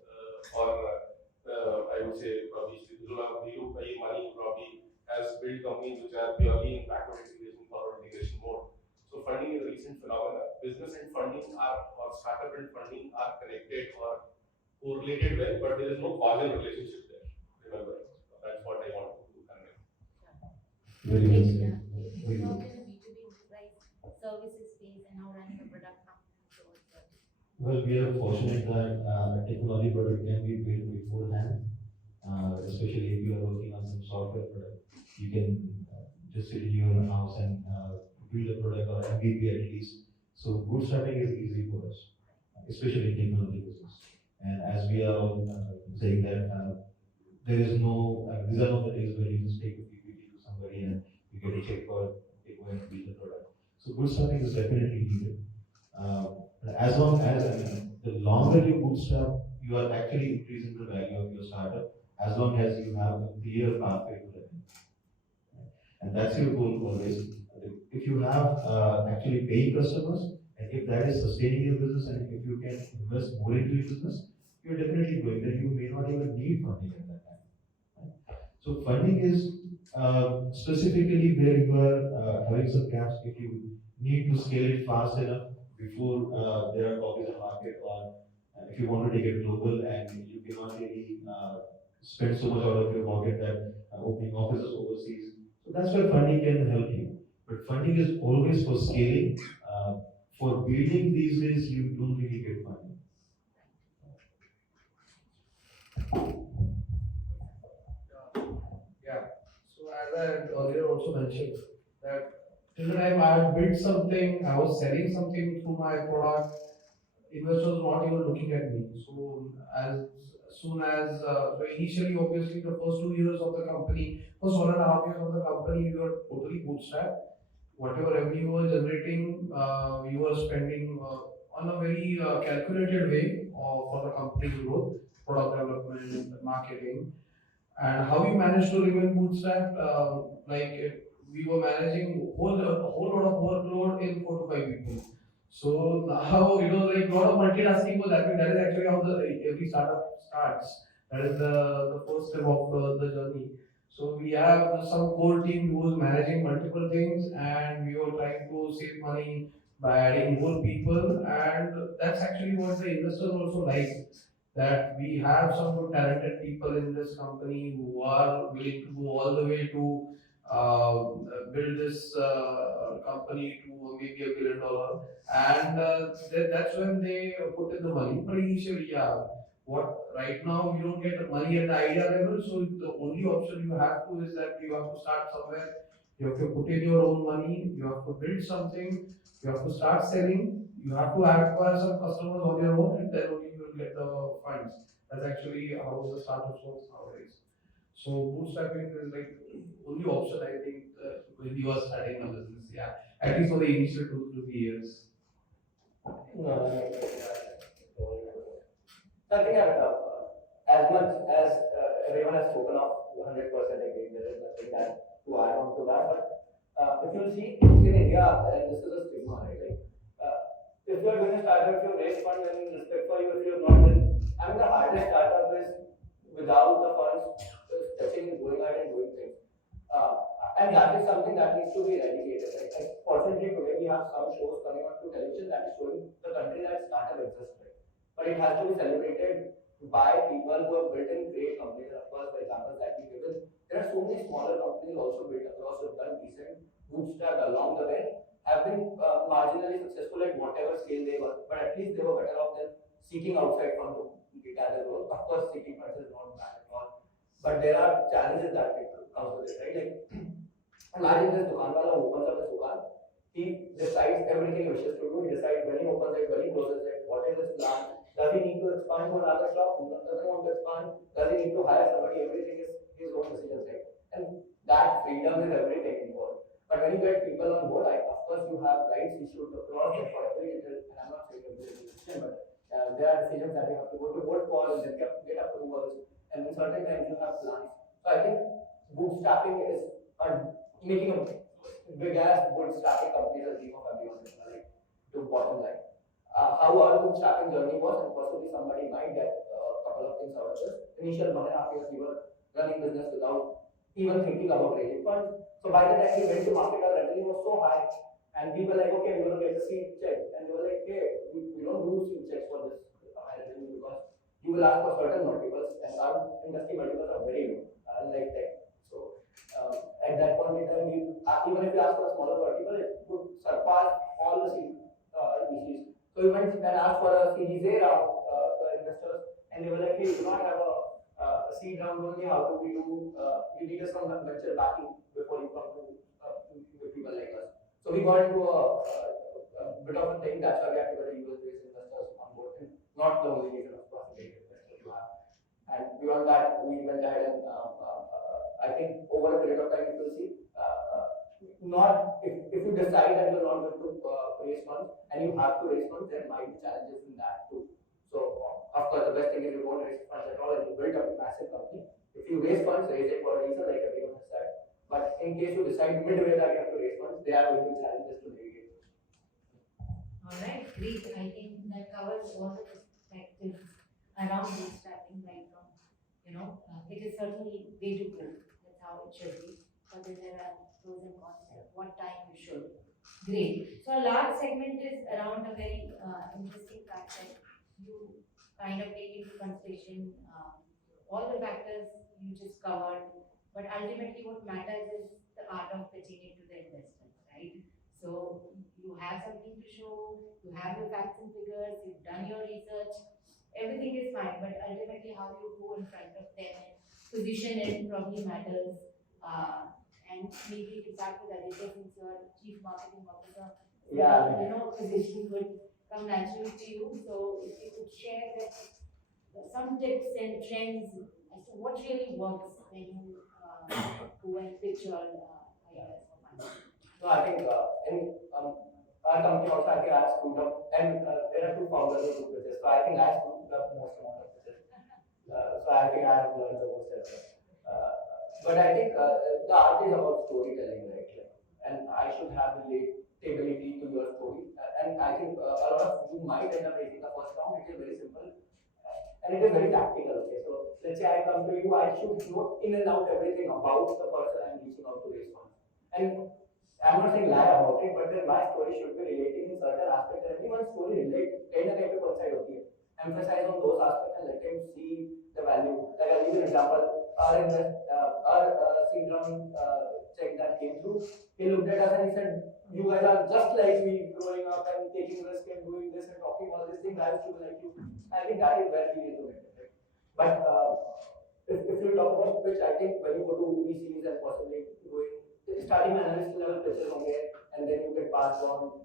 I would say probably Mani probably has built companies which are purely in backward integration, forward integration mode. So funding is a recent phenomenon. Business and funding or startup and funding are connected or correlated well, but there is no causal relationship there. Remember, that's what I want to convey. Very well said. If you work in a B2B enterprise services space and now running a product company towards that. Well, we are fortunate that technology product can be built beforehand, especially if you are working on some software product. You can just sit in your house and build a product or MVP at least. So bootstrapping is easy for us, especially in technology business. And as we are all saying that there is no, these are not the days where you just take a PPT to somebody and you get a check for okay, go and build the product. So bootstrapping is definitely needed. As long as the longer you bootstrap, you are actually increasing the value of your startup. As long as you have a clear pathway to revenue, and that's your goal always. If you have actually paying customers, and if that is sustaining your business, and if you can invest more into your business, you're definitely growing. Then you may not even need funding at that time. Right? So funding is specifically where you are having some gaps. If you need to scale it fast enough before there are copies of market, or if you want to take it global and you cannot really spend so much out of your pocket that opening offices overseas. So that's where funding can help you. But funding is always for scaling. For building these days, you don't really get funding. Yeah. So as I had earlier also mentioned that till the time I had built something, I was selling something through my product, investors were not even looking at me. So as soon as so initially, obviously, the first 2 years of the company, first 1.5 years of the company, we were totally bootstrapped. Whatever revenue you were generating, you were spending on a very calculated way for the company's growth, product development, marketing, and how you managed to remain bootstrapped. We were managing a whole lot of workload in 4 to 5 people. So now like a lot of multitasking was happening. That is actually how every startup starts. That is the first step of the journey. So we have some core team who is managing multiple things, and we were trying to save money by adding more people, and that's actually what the investors also like. That we have some good talented people in this company who are willing to go all the way to build this company to maybe $1 billion, and that's when they put in the money. But initially, yeah, what right now you don't get money at the idea level, so the only option you have to is that you have to start somewhere. You have to put in your own money. You have to build something. You have to start selling. You have to acquire some customers on your own, and then only you will get the funds. That's actually how the startups works nowadays. So bootstrapping is like only option I think when you are starting a business. Yeah, at least for the initial 2 to 3 years. No, so I think as much as everyone has spoken of 100% agree, there is nothing that to add on to that. But if you see in India, and this is a stigma, right? Like, if you are doing a startup, if you raise funds, then respect for you. If you are not, then I mean the hardest startup is without the funds, touching, going out and doing things. And that is something that needs to be eradicated. Right? Like, fortunately, today we have some shows coming on to television that is showing the country that startup exists. Right? But it has to be celebrated by people who have built in great companies. And of course, the examples that we given, there are so many smaller companies also built across who have done decent, bootstrapped along the way, have been marginally successful at whatever scale they were. But at least they were better off than seeking outside funds to gather growth. Of course, seeking funds is not bad at all. But there are challenges that comes with it, right? Like, imagine this dukanwala who opens up his dukan. He decides everything he wishes to do. He decides when he opens it, when he closes it, what is his plan. Does he need to expand to another shop? Doesn't want to expand. Does he need to hire somebody? Everything is his own decision, right? And that freedom is everything involved. But when you get people on board, of course you have rights issued across them for every little, and I'm not saying every decision, but there are decisions that you have to go to vote for and then get approvals. And and then certain times you have plans. So I think bootstrapping is making a big ass bootstrapping company is a dream of everyone, like to bottom line. How our bootstrapping journey was, and possibly somebody might get a couple of things out of this. Initial 1.5 years we were running business without even thinking about raising funds. So by the time we went to market, our revenue was so high, and we were like, okay, we're gonna get a seed check, and they were like, hey, we don't do seed checks for this high revenue because you will ask for certain multiples, and our industry multiples are very low, like tech. So at that point in time, even if you ask for a smaller multiple, it would surpass all the seed VCs. So we went and asked for a Series A round investors, and they were like, hey, we do not have a seed round only. How do we do? You need some venture backing before you come to people like us. So we got into a bit of a thing. That's why we had to get a US-based investors on board, and not the only reason, of course, the investors you have. And beyond that, we went ahead and I think over a period of time, you will see. Not if you decide that you're not going to raise funds and you have to raise funds, there might be challenges in that too. So of course, the best thing is you don't raise funds at all and you build a massive company. If you raise funds, raise it for a reason, like everyone has said. But in case you decide midway that you have to raise funds, there are going to be challenges to navigate. All right, great. I think that covers all the perspectives around bootstrapping, right from, it is certainly way to go. That's how it should be. But then there are pros and cons at what time you should. Great. So a large segment is around a very interesting fact that you kind of take into consideration all the factors you just covered, but ultimately what matters is the art of pitching it to the investors, right? So you have something to show, you have your facts and figures, you've done your research, everything is fine, but ultimately how you go in front of them and position it probably matters. And maybe to start with Aditya, since you're Chief Marketing Officer, positioning would come naturally to you. So if you could share that some tips and trends as to what really works when you go and pitch your ideas for money. No, I think our company also, I think I screwed up, and there are two founders who do pitches. So I think I screwed up most amount of pitches. So I think I have learned the most as well. But I think the art is about storytelling, right? And I should have relatability to your story. And I think a lot of you might end up raising the first round. It is very simple. And it is very tactical, okay? So let's say I come to you, I should know in and out everything about the person I'm reaching out to raise funds. And I'm not saying lie about it, but then my story should be relating in certain aspects. And everyone's story relates, kind of coincide होती है. Emphasize on those aspects and let him see the value. Like I'll give you an example. Our seed round check that came through, he looked at us and he said, you guys are just like me, growing up and taking risk and doing this and talking all these things. I used to be like you. I think that is where we resonated, right? But if you talk about pitch, I think when you go to VCs and possibly starting analyst level pitches and then you get passed on.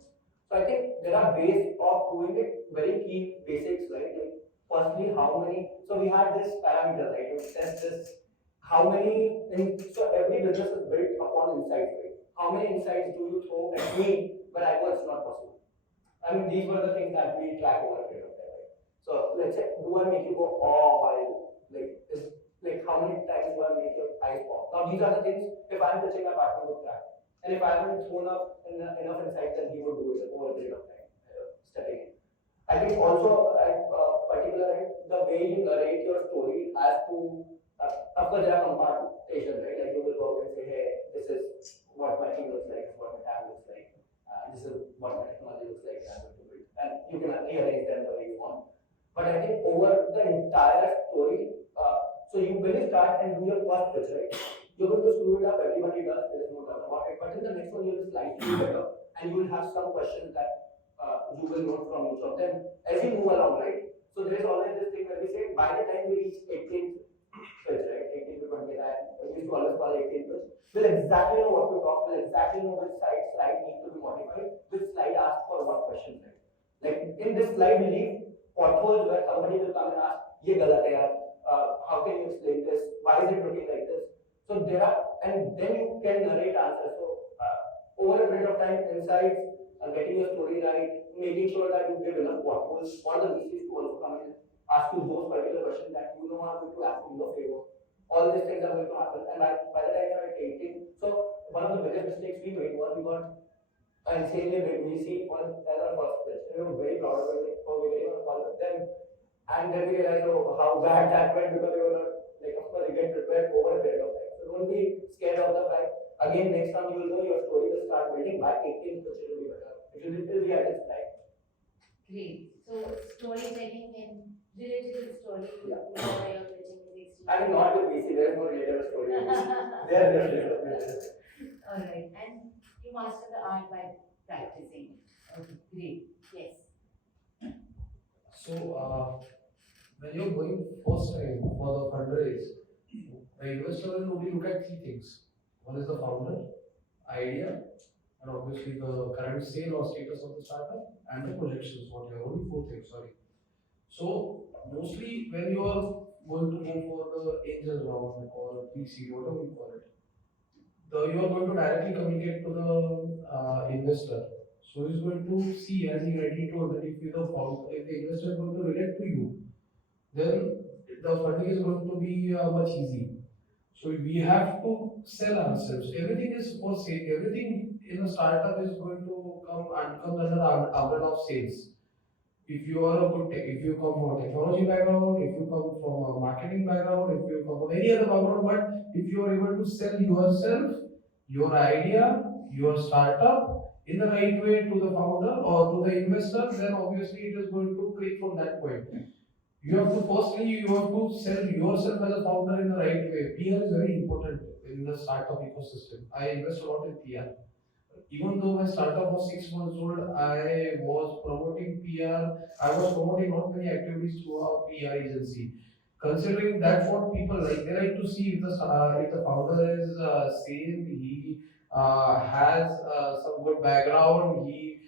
So I think there are ways of doing it, very key basics, right? Like firstly, how many, so we had this parameter, right? We test this, how many, so every business is built upon insights, right? How many insights do you throw at me when I know it's not possible? I mean, these were the things that we track over a period of time, right? So let's say, do I make you go, oh, while, like how many times do I make your eyes pop? Now, these are the things, if I'm pitching, my partner would track. And if I haven't thrown up enough insights, then he would do it over a period of time, stepping in. I think also, particularly, the way you narrate your story as to, of course, there are compartmentation, right? Like you will go out and say, hey, this is what my team looks like, this is what my tab looks like, this is what my technology looks like, and I'm going to build. And you can rearrange them the way you want. But I think over the entire story, so you when you start and do your first pitch, right? You're going to screw it up, everybody does, there is no doubt about it. But in the next one, you will slightly better, and you will have some questions that you will note from each of them as you move along, right? So there is always this thing where we say, by the time we reach 18th pitch, right? 18 to 29, we used to always call 18th pitch. We'll exactly know what to talk, we'll exactly know which slide needs to be modified, which slide asks for what questions, right? Like in this slide, we leave potholes where somebody will come and ask, ye galat hai yaar, how can you explain this? Why is it looking like this? So there are, and then you can narrate answers. So over a period of time, insights, getting your story right, making sure that you give enough potholes for the VCs to also come in, ask you those particular questions that you know are going to ask in your favor. All these things are going to happen, and by the time you're at 18, so one of the biggest mistakes we made was we got insanely big VC on as our first pitch. We were very proud of it, so we were even on a call with them, and then we realized how bad that went because we were not, like, of course you get prepared over a period of time. So don't be scared of the fact. Again, next time you will know your story will start building by 18, which will be better. It will be at its time. Great. So storytelling and relatable story. Yeah. Whenever you're pitching is extremely. I mean, not with VC, there is no relatable story. They are relatable. All right. And you master the art by practicing. Okay, great. Yes. So, when you're going first time for the fundraise, the investor will only look at three things. One is the founder, idea, and obviously the current sale or status of the startup, and the projections, what you have, only four things, sorry. So, mostly when you are going to go for the angel round or pre-seed, whatever you call it, you are going to directly communicate to the investor. So he's going to see, as he rightly told, that if the investor is going to relate to you, then the funding is going to be much easy. So we have to sell ourselves. Everything is for sale. Everything in a startup is going to come under the umbrella of sales. If you are a good tech, if you come from a technology background, if you come from a marketing background, if you come from any other background, but if you are able to sell yourself, your idea, your startup in the right way to the founder or to the investor, then obviously it is going to click from that point. You have to sell yourself as a founder in the right way. PR is very important in the startup ecosystem. I invest a lot in PR. Even though my startup was 6 months old, I was promoting PR. I was promoting not many activities through our PR agency. Considering that's what people like, they like to see if the founder is sane, he has some good background, he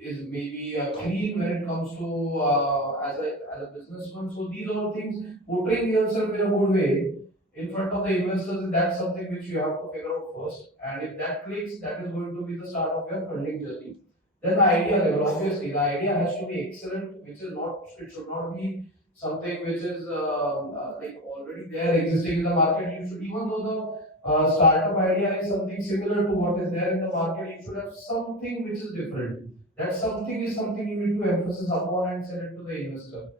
is maybe clean when it comes to as a businessman. So these are things, portraying yourself in a good way in front of the investors, that's something which you have to figure out first. And if that clicks, that is going to be the start of your funding journey. Then the idea level, obviously, the idea has to be excellent, which is not, it should not be something which is like already there existing in the market. You should, even though the startup idea is something similar to what is there in the market, you should have something which is different. That something is something you need to emphasize upon and sell it to the investor.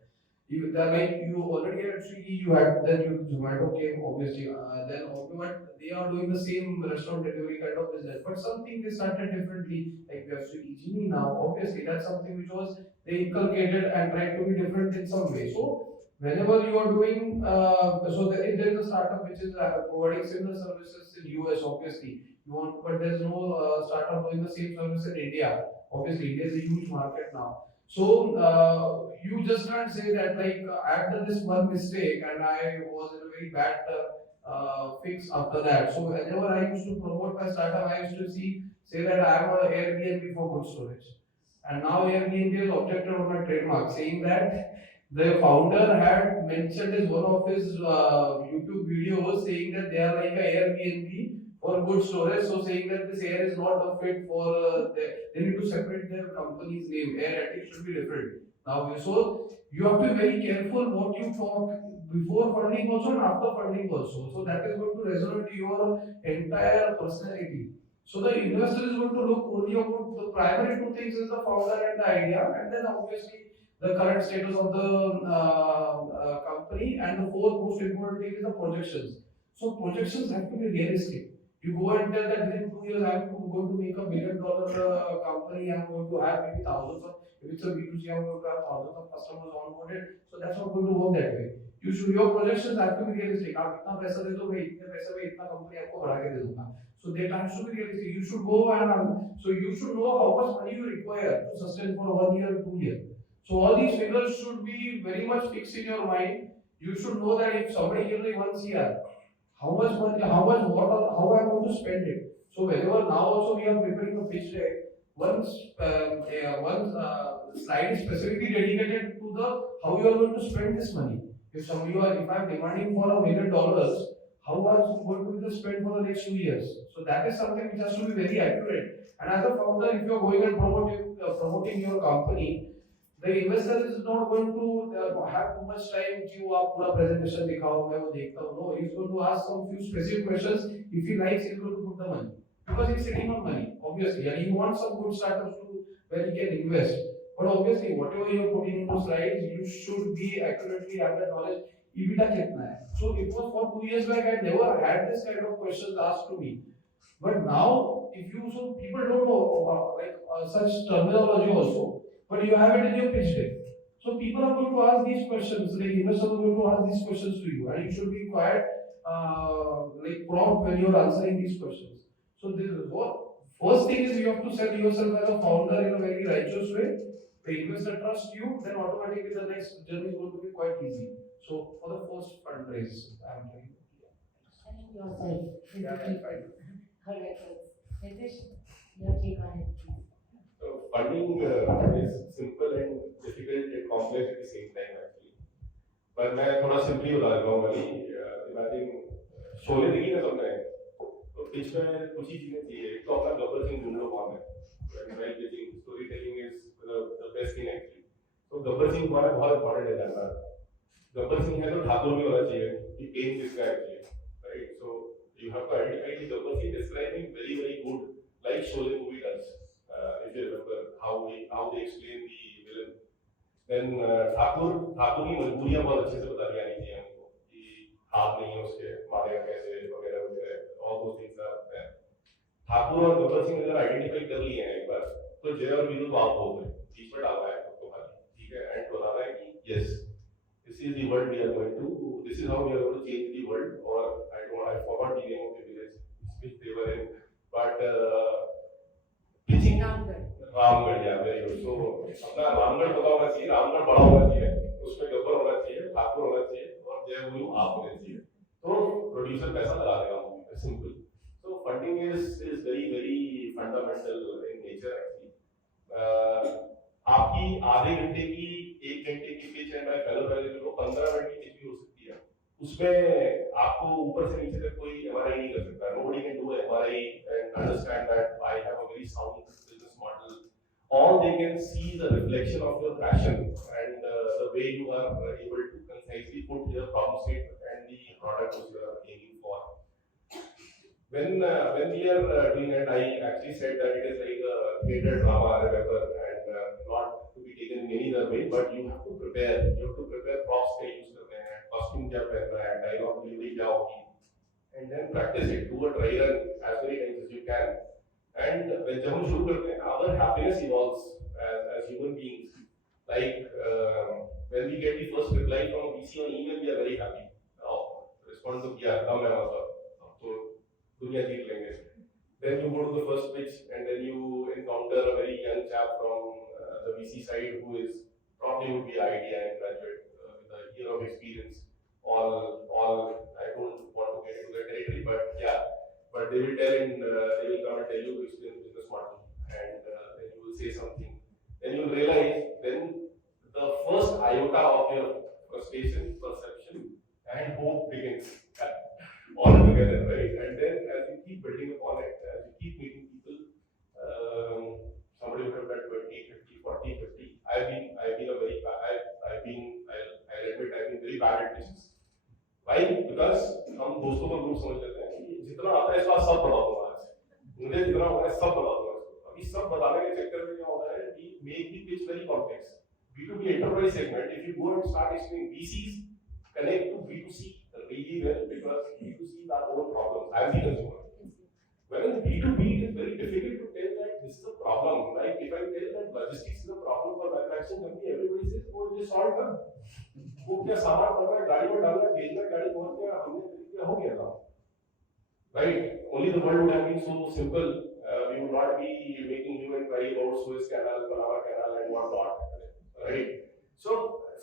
Like you already had Swiggy, you had then Zomato came obviously, then but they are doing the same restaurant delivery kind of business, but something they started differently. Like we have Swiggy Genie now, obviously that's something which was they inculcated and tried to be different in some way. So whenever you are doing, if there is a startup which is providing similar services in US, obviously you want, but there's no startup doing the same service in India. Obviously, India is a huge market now. So you just can't say that like I've done this one mistake and I was in a very bad fix after that. So whenever I used to promote my startup, I used to say that I am an Airbnb for good storage. And now Airbnb has objected on my trademark, saying that the founder had mentioned in one of his YouTube videos saying that they are like a Airbnb for good storage, so saying that this air is not a fit for they need to separate their company's name. Airattix should be different. Now, so you have to be very careful what you talk before funding also and after funding also. So that is going to resonate your entire personality. So the investor is going to look only about the primary two things is the founder and the idea, and then obviously the current status of the company, and the fourth most important thing is the projections. So projections have to be realistic. You go and tell that within 2 years I'm going to make $1 billion company, I'm going to have maybe thousands of, if it's a B2C, I'm going to have thousands of customers onboarded. So that's not going to work that way. Your projections have to be realistic. आप इतना पैसा दे दो भाई, इतने पैसे में इतना company आपको बढ़ा के दे दूंगा. So that has to be realistic. You should go and so you should know how much money you require to sustain for 1 year, 2 years. So all these figures should be very much fixed in your mind. You should know that if somebody gives me 1 CR, how much money, how I am going to spend it. So whenever now also we are preparing a pitch deck, one slide is specifically dedicated to the how you are going to spend this money. If I am demanding for $1 million, how are you going to be the spend for the next 2 years? So that is something which has to be very accurate. And as a founder, if you are going and promoting your company, The investor is not going to have too much time कि वो आप पूरा presentation दिखाओ मैं वो देखता हूँ. No, he's going to ask some few specific questions. If he likes, he's going to put the money because he's sitting on money, obviously, and he wants some good startups to where he can invest. But obviously, whatever you're putting into slides, you should be accurately have that knowledge. EBITDA कितना है? So it was for 2 years back. I never had this kind of questions asked to me. But now, if you so people don't know such terminology also, but you have it in your pitch deck. So people are going to ask these questions, like investors are going to ask these questions to you, and you should be quite prompt when you are answering these questions. So this is what first thing is you have to set yourself as a founder in a very righteous way. The investor trusts you, then automatically the next journey is going to be quite easy. So for the first fundraise, I'm doing. Yourself. Yeah, fine. Alright, Nitish, your take on it, please. So funding is simple and difficult and complex at the same time actually. पर मैं थोड़ा simply बता देता हूँ वाली imagine Sholay देखी ना सबने तो पिच में कुछ ही चीजें चाहिए एक तो अपना गब्बर सिंह ढूंढ लो कौन है right pitching story telling is the best thing actually तो गब्बर सिंह तुम्हारा बहुत इंपॉर्टेंट है जानना गब्बर सिंह है तो ठाकुर भी होना चाहिए कि पेन किसका actually right so you have to identify the Gabbar Singh describing very very good like Sholay movie does if you remember how they explain the villain then Thakur की मजबूरियां बहुत अच्छे से बता दी आनी चाहिए हमको कि हाथ नहीं है उसके मारेगा कैसे वगैरह वगैरह all those things are there Thakur और गब्बर सिंह अगर आइडेंटिफाई कर लिए हैं एक बार तो जय और वीरू तो आप हो गए बीच में डालना है आपको खाली ठीक है एंड बताना है कि yes this is the world we are going to this is how we are going to change the world or I forgot the name of the village which they were in but pitching Ramgarh या very good so अपना रामगढ़ पता होना चाहिए रामगढ़ बड़ा होना चाहिए उसमें गब्बर होना चाहिए ठाकुर होना चाहिए और जय वीरू आप होने चाहिए तो प्रोड्यूसर पैसा लगा देगा मूवी पे simple so funding is very very fundamental in nature actually आपकी आधे घंटे की 1 घंटे की पिच है मैं फेलो वैल्यू को 15 मिनट की पिच भी हो सकती है उसमें आपको ऊपर से नीचे तक कोई एमआरआई नहीं कर सकता nobody can do MRI and understand that I have a very sound business model all they can see is a reflection of your passion and the way you are able to concisely put your problem statement and the product which you are aiming for when we are doing it I actually said that it is like a theater drama remember and not to be taken in any other way but you have to prepare props के use करने हैं costume क्या पहनना है dialogue delivery क्या होगी and then practice it do a dry run as many times as you can and when जब हम शुरू करते हैं our happiness evolves as human beings like when we get the first reply from VC on email we are very happy now respond to किया कम है मतलब तो दुनिया जीत लेंगे then you go to the first pitch and then you encounter a very young chap from the VC side who is probably would be idea and graduate with a year of experience all I don't want to get into the territory but yeah but they will tell and they will come and tell you to explain the business model and then you will say something then you will realize then the first iota of your frustration perception and hope begins all together, right? And then as you keep building upon it, as you keep meeting people, somebody would have done 20, 50, 40, 50. I'll admit I've been very bad at pitches. Why? Because हम दोस्तों का group समझ लेते हैं कि जितना आता है इसका सब बता दूंगा आज मुझे जितना होगा सब बता दूंगा इसको अभी सब बताने के चक्कर में क्या होता है कि make the pitch very complex. B2B enterprise segment, if you go and start explaining VCs connect to B2C really well because B2C are own problems as the consumer. When in B2B it is very difficult to tell that this is a problem. Like if I tell that logistics is a problem for manufacturing company, everybody says, oh, it is solved now. वो क्या सामान पड़ रहा है गाड़ी में डालना भेजना गाड़ी पहुंच गया हमने क्या हो गया था right only the world would have been so simple we would not be making you and try about Suez Canal Panama Canal and what not right so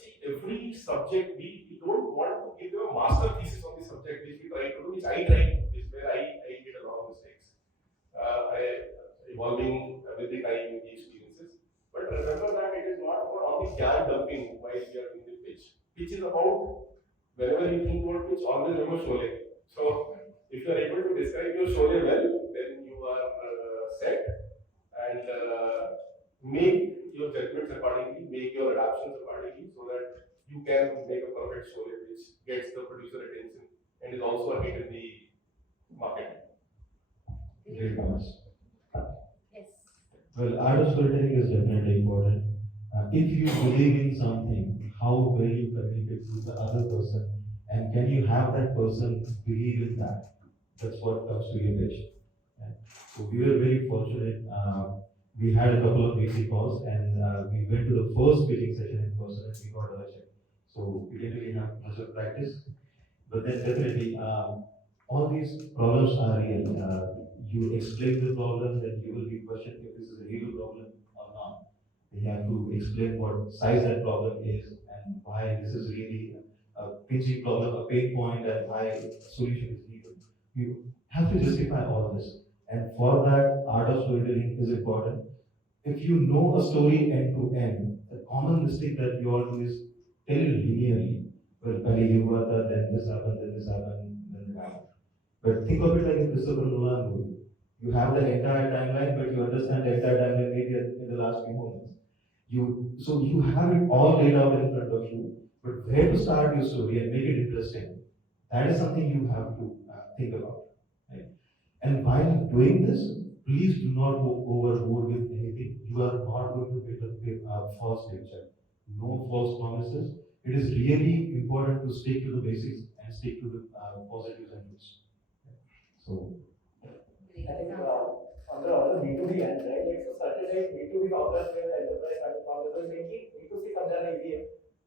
see every subject we don't want to give them a master thesis on the subject which we try to do which I tried which where I did a lot of mistakes evolving with the time with the experiences but remember that it is not about only gyan dumping while we are doing the pitch is about whenever you think about pitch always remember Sholay so if you are able to describe your Sholay well then you are set and make your judgments accordingly, make your adaptations accordingly, so that you can make a perfect story which gets the producer attention and is also a hit in the market. Great points. Yes. Well, art of storytelling is definitely important. If you believe in something, how will you communicate to the other person, and can you have that person believe in that? That's what comes to your pitch. Right? So we were very fortunate. We had a couple of VC calls, and we went to the first pitching session in person, and we got a check. So we didn't really have much of practice, but then definitely all these problems are real. You explain the problem, then you will be questioned if this is a real problem or not. They have to explain what size that problem is and why this is really a pinching problem, a pain point, and why a solution is needed. You have to justify all this. And for that, art of storytelling is important. If you know a story end to end, the common mistake that you all do is tell it linearly. Well, pehle ye hua tha, then this happened, then this happened, then that happened. But think of it like a Christopher Nolan movie. You have the entire timeline, but you understand the entire timeline maybe in the last few moments. So you have it all laid out in front of you, but where to start your story and make it interesting, that is something you have to think about. Right? And while doing this, please do not go overboard with anything. You are not going to build a false picture. No false promises. It is really important to stick to the basics and stick to the positives and roots. So, I think on the B2B end, right? Like, so certain like B2B founders में enterprise founders में saying कि B2C समझाना easy है,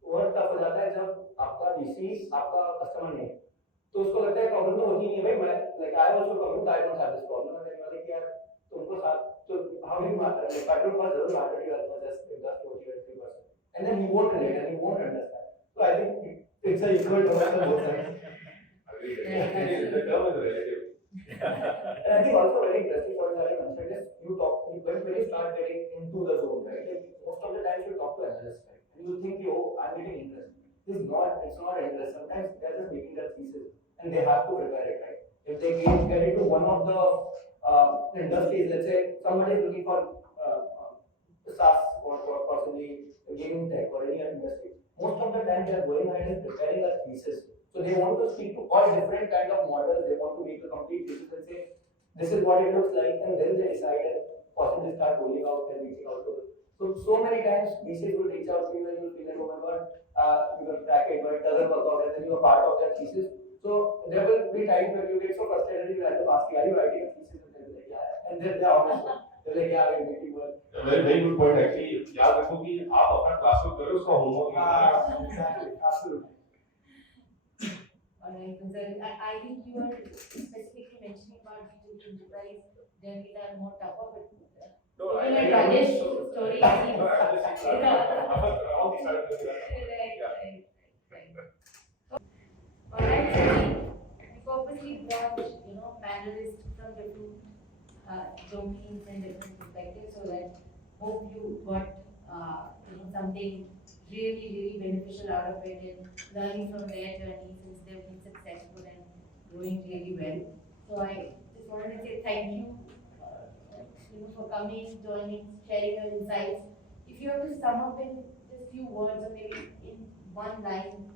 और तब हो जाता है जब आपका VC आपका customer नहीं है, तो उसको लगता है प्रॉब्लम तो होती नहीं है भाई, मैं like I also come to I don't have this problem, and then वाले कि यार तुमको साथ तो how do you like pattern पर जरूर market you as much as just 40-50%, and then he won't relate and he won't understand. So I think it's a equal to both sides. The term is relative. And I think also very interesting point that you mentioned is when you start getting into the zone, right? Like most of the times you talk to analysts, right? And you think, oh, I'm getting interest. It's not interest. Sometimes they're just making their thesis and they have to prepare it, right? If they get into one of the industries, let's say somebody is looking for SaaS or possibly gaming tech or any other industry, most of the time they are going ahead and preparing a thesis. So they want to speak to all different kind of models. They want to make a complete thesis and say, this is what it looks like, and then they decide and possibly start rolling out and reaching out to them. So many times VCs will reach out to you and you'll feel like, oh my god, you can crack it, but it doesn't work out, and then you're part of that thesis. So there will be times where you get so frustrated, you end up asking, are you writing a thesis? And they'll be like, yeah, and they're honest. They're like, yeah, we're making work. Very good point actually. याद रखो कि आप अपना classwork करो, उसका homework Exactly, absolutely. Alright, I think you were specifically mentioning about B2B enterprise, then these are more tougher, but No, like Rajesh story. All these are Alright, so we purposely brought, panelists from different domains and different perspectives, so that hope you got, something really beneficial out of it and learning from their journey since they've been successful and growing really well. So I just wanted to say thank you, for coming, joining, sharing your insights. If you have to sum up in just few words or maybe in one line,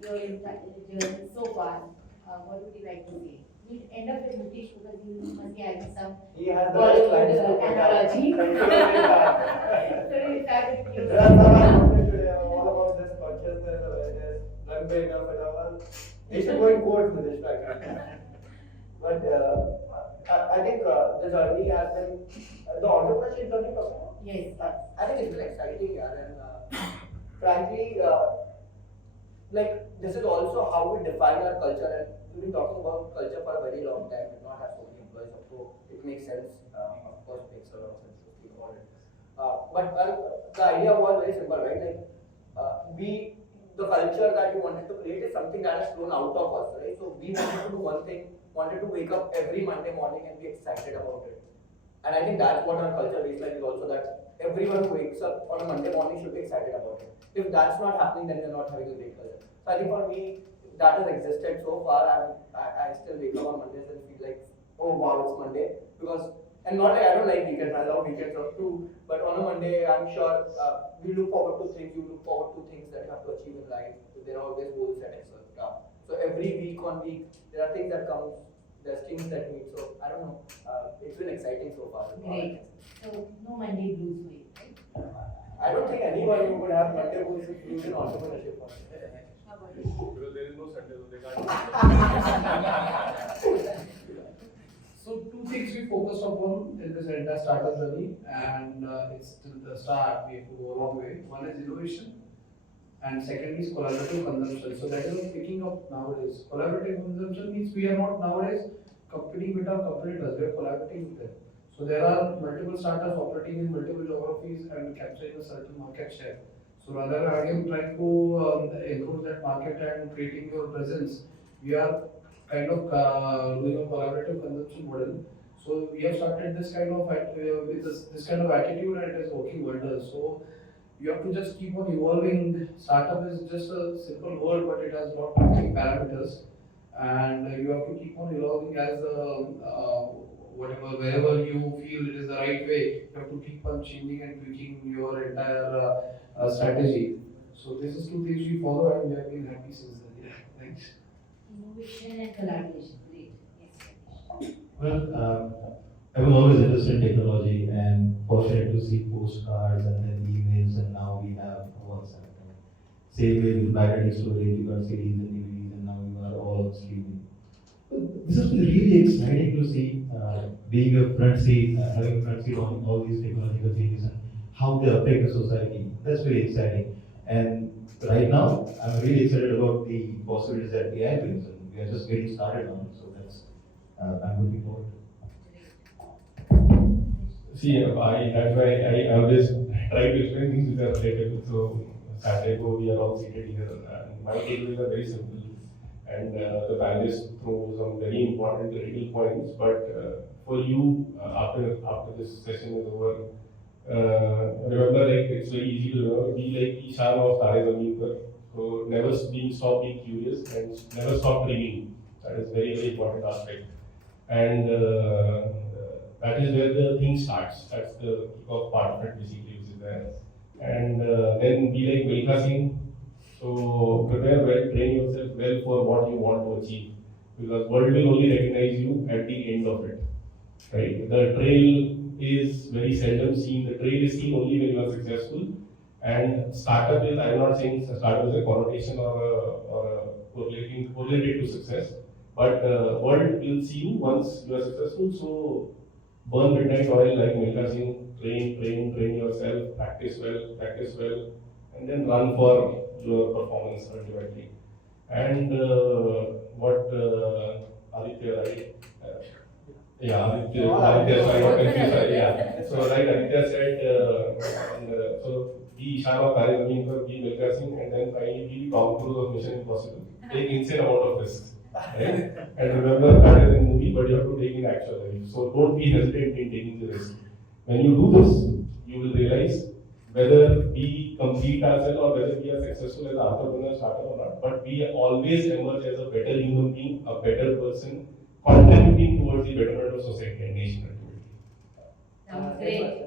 your journey so far, what would you like to say? We'll end up with Nitish because he must be having some He has the best lines to put analogy. down. So we'll start with you. There are some content today all about this consciousness, awareness, Lambe enough and all. We should go in quote with this fact. But I think the journey has been the entrepreneurship journey. Yes. I think it's been exciting, and frankly, like this is also how we define our culture. And we've been talking about culture for a very long time. We've not had so many employees, so it makes sense. Of course, it makes a lot of sense to speak about it. But the idea was very simple, right? Like the culture that we wanted to create is something that has flown out of us, right? So we wanted to do one thing, wanted to wake up every Monday morning and be excited about it. And I think that's what our culture is like, is also that everyone who wakes up on a Monday morning should be excited about it. If that's not happening, then we're not having a great culture. So I think for me, that has existed so far, and I still wake up on Mondays and feel like, oh wow, it's Monday. Because And not like I don't like weekends, I love weekends too. But on a Monday, I'm sure we look forward to things. You look forward to things that you have to achieve in life. There are always goals set, etc. So every week on week, there are things that come. There's things that meet. So I don't know. It's been exciting so far. Great. So no Monday blues for you, right? I don't think anyone would have Monday blues in entrepreneurship. How about you? Because there is no Sunday, so they can't. So two things we focused upon in this entire startup journey, and it's still the start. We have to go a long way. One is innovation, and second is collaborative consumption. So that is picking up nowadays. Collaborative consumption means we are not nowadays competing with our competitors. We are collaborating with them. So there are multiple startups operating in multiple geographies and capturing a certain market share. So rather than trying to improve that market and creating your presence, we are kind of doing a collaborative consumption model. So we have started this kind of with this kind of attitude, and it is working wonders. So you have to just keep on evolving. Startup is just a simple word, but it has a lot of parameters, and you have to keep on evolving as wherever you feel it is the right way. You have to keep on changing and tweaking your entire strategy. So this is two things we follow, and we have been happy since then. Yeah, thanks. Innovation and collaboration. Great. Yes, Rajesh. Well, I was always interested in technology and fortunate to see postcards and then emails, and now we have WhatsApp. Same way with Airattix storage, you got CDs and DVDs, and now you are all on streaming. This has been really exciting to see, being a front seat, having a front seat on all these technological changes and how they affect the society. That's very exciting. And right now, I'm really excited about the possibilities that AI brings, and we are just getting started on it. So that's, I'm looking forward to. See, that's why I always try to explain things which are relatable. So, Saturday we are all seated here, and my takeaways are very simple. And the panelists throw some very important critical points. But for you, after this session is over, remember, like, it's very easy to remember. Be like Ishan of Tare Zameen Par. So never stop being curious and never stop dreaming. That is very, very important aspect. And that is where the thing starts. That's the kickoff part of it, basically, which is there. And then be like Milkha Singh. So prepare well, train yourself well for what you want to achieve, because world will only recognize you at the end of it, right? The trail is very seldom seen. The trail is seen only when you are successful. And startup is, I'm not saying startup is a connotation or correlated to success, but world will see you once you are successful. So burn midnight oil like Milkha Singh, train yourself, practice well, and then run for your performance ultimately. And what Aditya, right? Aditya, sorry, I'm confused, sorry, yeah. So like Aditya said, so be Ishan of Tare Zameen Par, be Milkha Singh, and then finally be Tom Cruise of Mission Impossible. Take insane amount of risks, right? And remember, that is a movie, but you have to take in actual life. So don't be hesitant in taking the risk. When you do this, you will realize whether we complete ourselves or whether we are successful as an entrepreneur, startup or not, but we always emerge as a better human being, a better person, contributing towards the betterment of society and nation ultimately. Sounds great.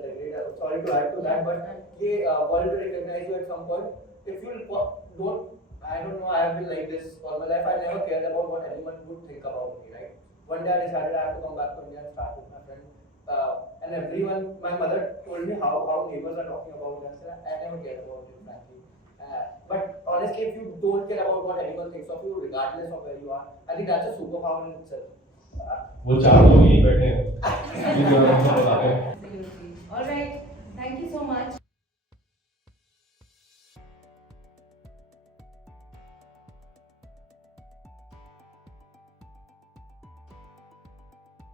Sorry to add to that, but the world will recognize you at some point. If you I don't know, I have been like this all my life. I never cared about what anyone would think about me, right? One day I decided I have to come back to India and start with my friend. And everyone, my mother told me how neighbors are talking about me. I said, I never cared about it, frankly. But honestly, if you don't care about what anyone thinks of you, regardless of where you are, I think that's a superpower in itself. वो चार लोग यहीं बैठे हैं Absolutely. All right. Thank you so much.